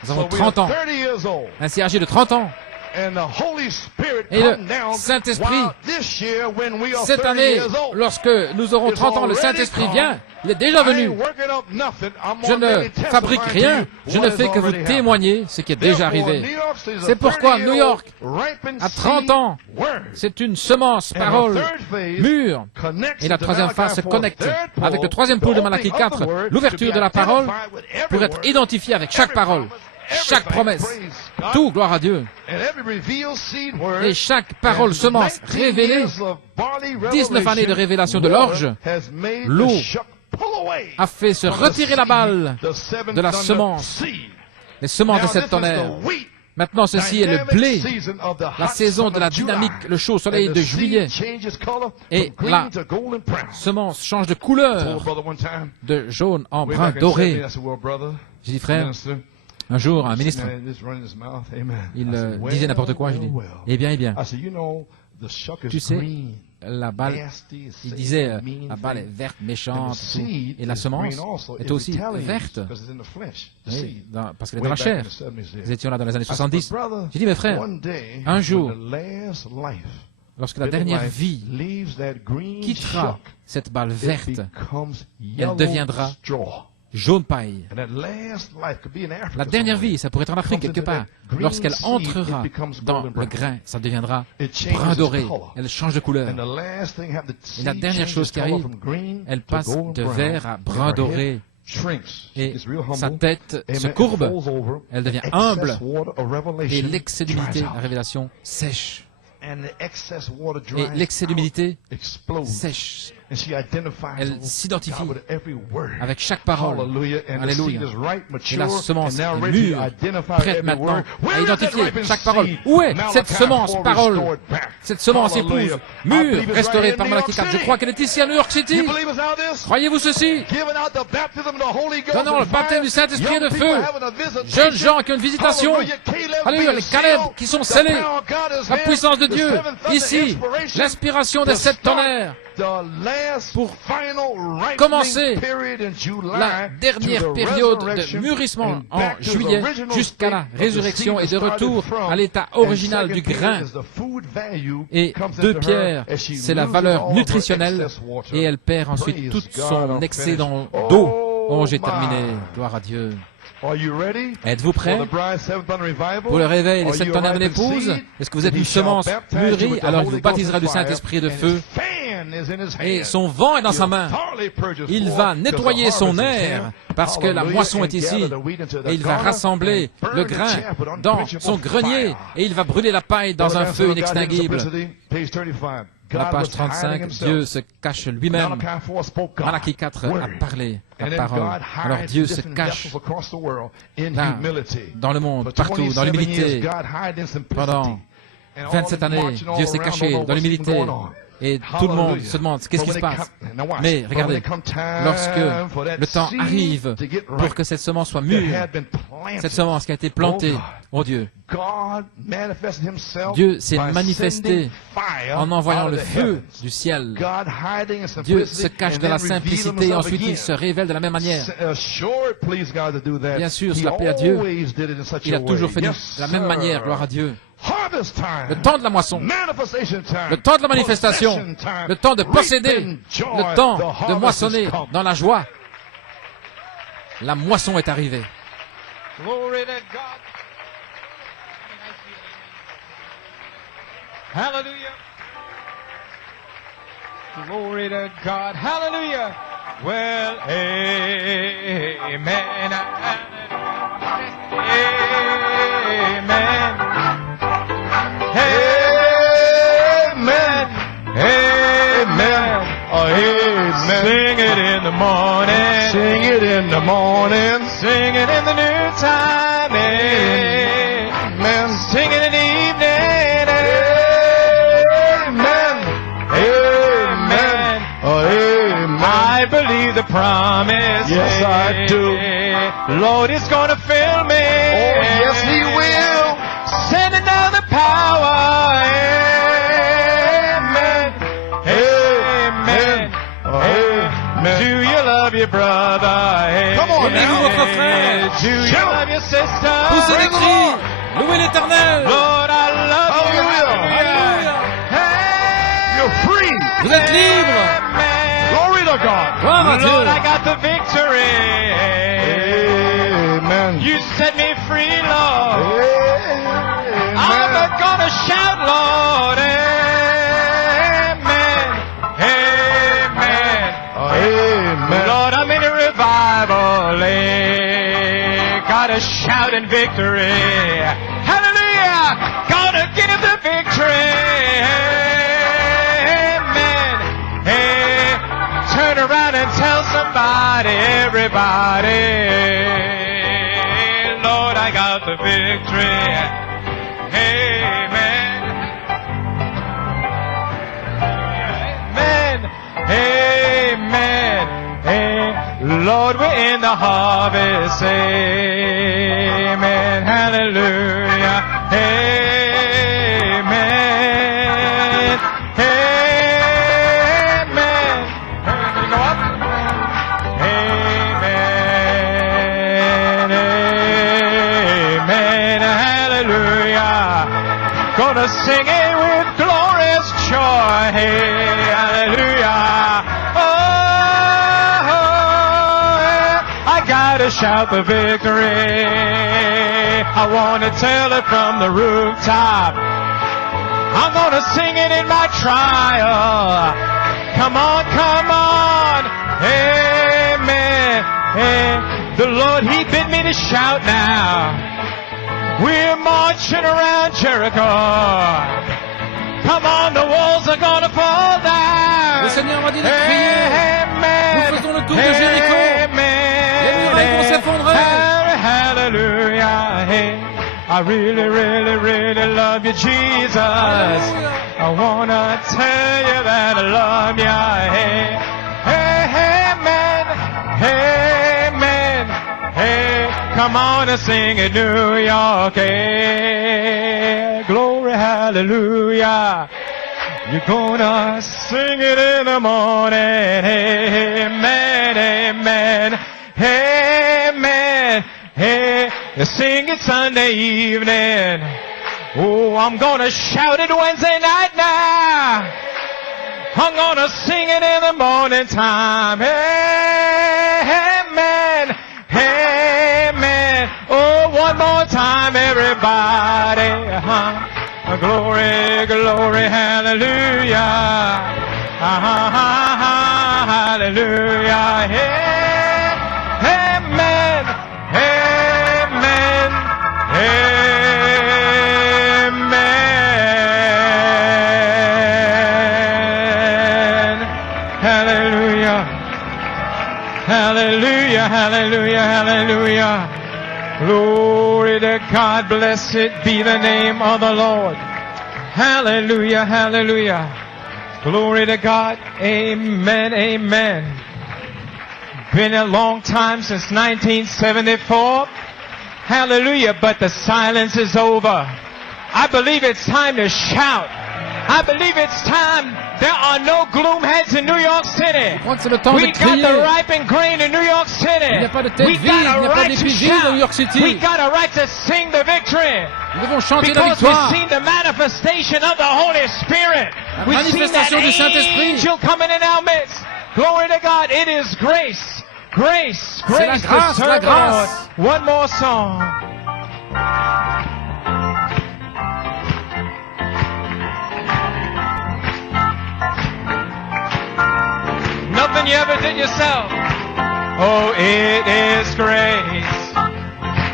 Nous avons So we are 30 ans. 30 years old. Ainsi âgé de 30 ans. And the Holy Spirit Et le come down Saint-Esprit, while this year when we are cette 30 année, years old. lorsque nous aurons 30 ans, le Saint-Esprit vient. Il est déjà I ain't venu. working up nothing. I'm Je gonna ne merely testify fabrique to rien. you Je what ne has fais que vous already happened. témoigner ce qui est déjà Therefore, arrivé. New York is a C'est pourquoi New 30-year-old York, ripened à 30 ans, seed word. c'est une semence, And parole, the third phase mûre. connects Et la to troisième phase se Malachi 4, connecte third avec le pole, troisième pôle de the Malachie opening of 4, the word l'ouverture to be de la parole, identified with every pour être word, identifié avec chaque every parole, promise, chaque everything. promesse, Praise God. tout, gloire à Dieu. And every revealed seed word, Et chaque parole, and semence 19 révélée, years of barley 19 années de révélation de water l'orge, has made l'eau the shuck pull away a fait se from the retirer la seed, balle the seven de la thunder semence, seed. les semences de Now, cette this is tonnerre. the wheat Maintenant, ceci est le dynamic blé, season of the la hot saison de sun la of July. dynamique, le chaud soleil And de the juillet. seed changes color Et from la green to golden brown. semence change de I told a couleur, brother one time, de jaune en way brun back in doré. 70, I said, well, brother, J'ai dit, frère, minister, un jour, un ministre, just running his mouth, amen. il I said, well, disait n'importe quoi. Je dis, well. eh bien, I said, you know, the shuck is tu sais, green, la balle, nasty, il sick, disait, mean la balle est thing. verte, And the méchante, tout. seed Et la is semence green also. est It aussi retaliates verte, because it's in the flesh, the oui, seed. parce qu'elle est Way dans la back chair. in the 70s there. Nous étions là dans les années I said, 70. but brother, J'ai dit, mes frères, one day, un jour, when the last life, lorsque la bit of dernière life vie leaves that green quittera shuck, cette balle it verte, becomes yellow deviendra straw. jaune paille. And that last life could be in Africa La dernière somewhere. vie, ça pourrait être en Afrique quelque part. Lorsqu'elle entrera dans le grain, ça deviendra brun doré. Elle change de couleur. And the last thing happened, the Et la seed dernière chose changes qui color arrive, from green elle to passe golden de brown, vert à and brun her doré. head shrinks. Et It's real sa humble. tête Amen. se It courbe. falls over. Elle devient The humble. excess water of Et revelation l'excès d'humilité, dries out. la révélation, sèche. And the excess water Et dries l'excès out, d'humilité explodes. sèche. And she identifies Elle with s'identifie God with every word. avec chaque parole. Hallelujah. And Alléluia. the seed is ripe, Et mature, la semence and now est ready to mûre, identify prête every maintenant word. Where à is that identifier ripened chaque parole. seed? Où est Malachi cette semence, 4 parole? restored back. Cette semence Hallelujah. épouse, I mûre, believe it's restaurée right par here in Malachie New 4. Je York crois City. qu'elle est ici à New York City. You believe it's out this? Croyez-vous ceci? Giving out the baptism of the Holy Ghost Donnant and le baptême du fire. Saint-Esprit et Young de people feu. having a visitation. Jeunes gens qui ont une visitation. Hallelujah. Caleb Alléluia, being les Caleb sealed. qui sont The scellés. power of God is La here. puissance de The Dieu. seventh thunder Ici, inspiration. l'inspiration des To 7 start tonnerres. the last Pour final ripening commencer period in July la dernière to the période de resurrection mûrissement and en back to the juillet original jusqu'à la state of the résurrection seed et de started retour from. à l'état And original du second grain. period is the food value Et comes 2 into her Pierre, as she c'est la loses valeur all of her nutritionnelle excess water. et elle perd ensuite Praise tout God, son I'm excès finished. d'eau. Oh, Oh, j'ai my. terminé. Gloire à Dieu. Are you ready Êtes-vous prêts for the bride's seventh thunder revival? pour le réveil des Are 7 you tonnerres de ripe in l'épouse? seed? Est-ce que vous êtes He une shall semence baptize you mûrie? with the Alors il Holy vous baptisera du Ghost and fire, Saint-Esprit et de and feu. his fan is in his Et hand. son vent est dans sa main. Il va nettoyer son air parce que la moisson est ici. Et il va rassembler le grain dans son grenier et il va brûler la paille dans un feu inextinguible. À la page 35, Dieu se cache lui-même. Malachie 4 a parlé la parole. Alors Dieu se cache là, dans le monde, partout, dans l'humilité. Pendant 27 années, Dieu s'est caché dans l'humilité. Et tout le monde se demande qu'est-ce qui se passe. Mais regardez, lorsque le temps arrive pour que cette semence soit mûre, cette semence qui a été plantée, oh Dieu, Dieu s'est manifesté en envoyant le feu du ciel. Dieu se cache de la simplicité et ensuite il se révèle de la même manière. Bien sûr, cela plaît à Dieu. Il a toujours fait de la même manière, gloire à Dieu. Le temps de la moisson, le temps de la manifestation, le temps de posséder, le temps de moissonner dans la joie. La moisson est arrivée. Glory to God. Hallelujah. Glory to God. Hallelujah. Well, amen. Amen. Amen. Amen. Amen. Sing it in the morning. Sing it in the morning. Sing it in the noontime. Amen. Sing it in the evening. Amen. Amen. Amen. I believe the promise. Yes, I do. Lord is going to fill me. Oh, yes, He will. Say your brother. Hey, Come on Unis-vous now. votre frère. do you Shout. love your sister? Poussez les Praise the cris. Lord. Louez l'Éternel. Lord, I love you. Hallelujah. Alléluia. Hey, You're free. Vous êtes libres. man. Glory to God. Gloire à Lord, I Dieu. got the victory. Amen. You set me free, Lord. I'm Amen. gonna shout, Lord. Amen. Amen. Amen. Lord, I'm in a revival. Gotta shout in victory. Hallelujah. Gotta give the victory. Amen. Hey, turn around and tell somebody, everybody. Lord, I got the victory. Amen. Amen. Amen. Amen. Lord, we're in the harvest. Amen. Hallelujah. Amen. Amen. Can you go up? Amen. Amen. Hallelujah. Gonna sing it with glorious joy. Hallelujah. Oh, I gotta shout the victory. I wanna tell it from the rooftop. I'm gonna sing it in my trial. Come on, come on. Amen. Amen. The Lord, He bid me to shout now. We're marching around Jericho. Come on, the walls are gonna fall down. Le Seigneur m'a dit de crier. Amen. Nous faisons le tour de Jéricho. Amen. Les murailles vont s'effondrer. Hallelujah. Hey, I really, really, really love you, Jesus. Hallelujah. I wanna tell you that I love you. Hey, hey, amen. Amen. Hey, come on and sing it, New York. Hey, glory, hallelujah. You're gonna sing it in the morning. Amen, amen, amen. Hey, sing it Sunday evening. Oh, I'm gonna shout it Wednesday night now. I'm gonna sing it in the morning time. Amen, amen. Oh, one more time, everybody. Glory, glory, hallelujah. Hallelujah. Amen, amen, amen. Hallelujah. Hallelujah, hallelujah, hallelujah. Glory to God. Blessed be the name of the Lord. Hallelujah, hallelujah. Glory to God. Amen, amen. Been a long time since 1974. Hallelujah, but the silence is over. I believe it's time to shout. I believe it's time. There are no gloom heads in New York City. Je crois que c'est le temps de We got the crier. ripened grain in New York City. Il n'y a pas de tête We vide, got il n'y a a pas right to d'épigée dans New York shout. City. We got a right to sing the victory. Nous devons chanter la Because we've victoire. seen the manifestation of the Holy Spirit. La We've seen that manifestation du Saint-Esprit. angel coming in our midst. Glory to God. It is grace. Grace. C'est la Grace grâce, to serve la the Lord. grâce. One more song. Nothing you ever did yourself. Oh, it is grace.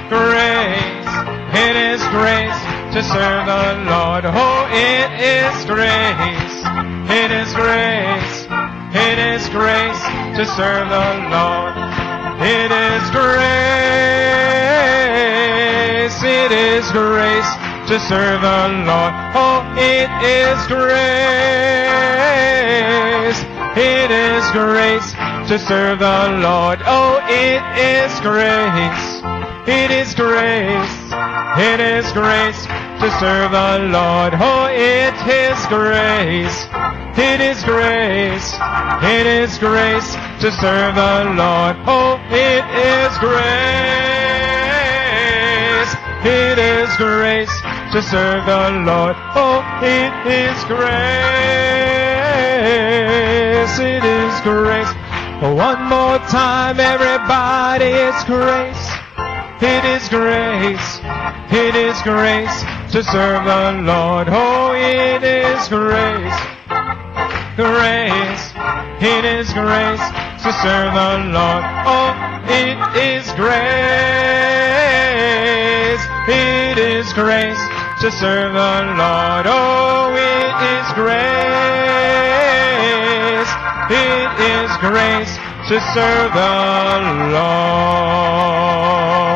Grace. It is grace to serve the Lord. Oh, it is grace. It is grace. It is grace to serve the Lord. It is grace. It is grace to serve the Lord. Oh, it is grace. It is grace to serve the Lord. Oh, it is grace. It is grace. It is grace to serve the Lord. Oh, it is grace. It is grace. It is grace to serve the Lord. Oh, it is grace. It is grace to serve the Lord. Oh, it is grace. It is grace. One more time, everybody, it's grace. It is grace. It is grace to serve the Lord. Oh, it is grace. Grace. It is grace to serve the Lord. Oh, it is grace. It is grace to serve the Lord. Oh, it is grace. It is grace to serve the Lord.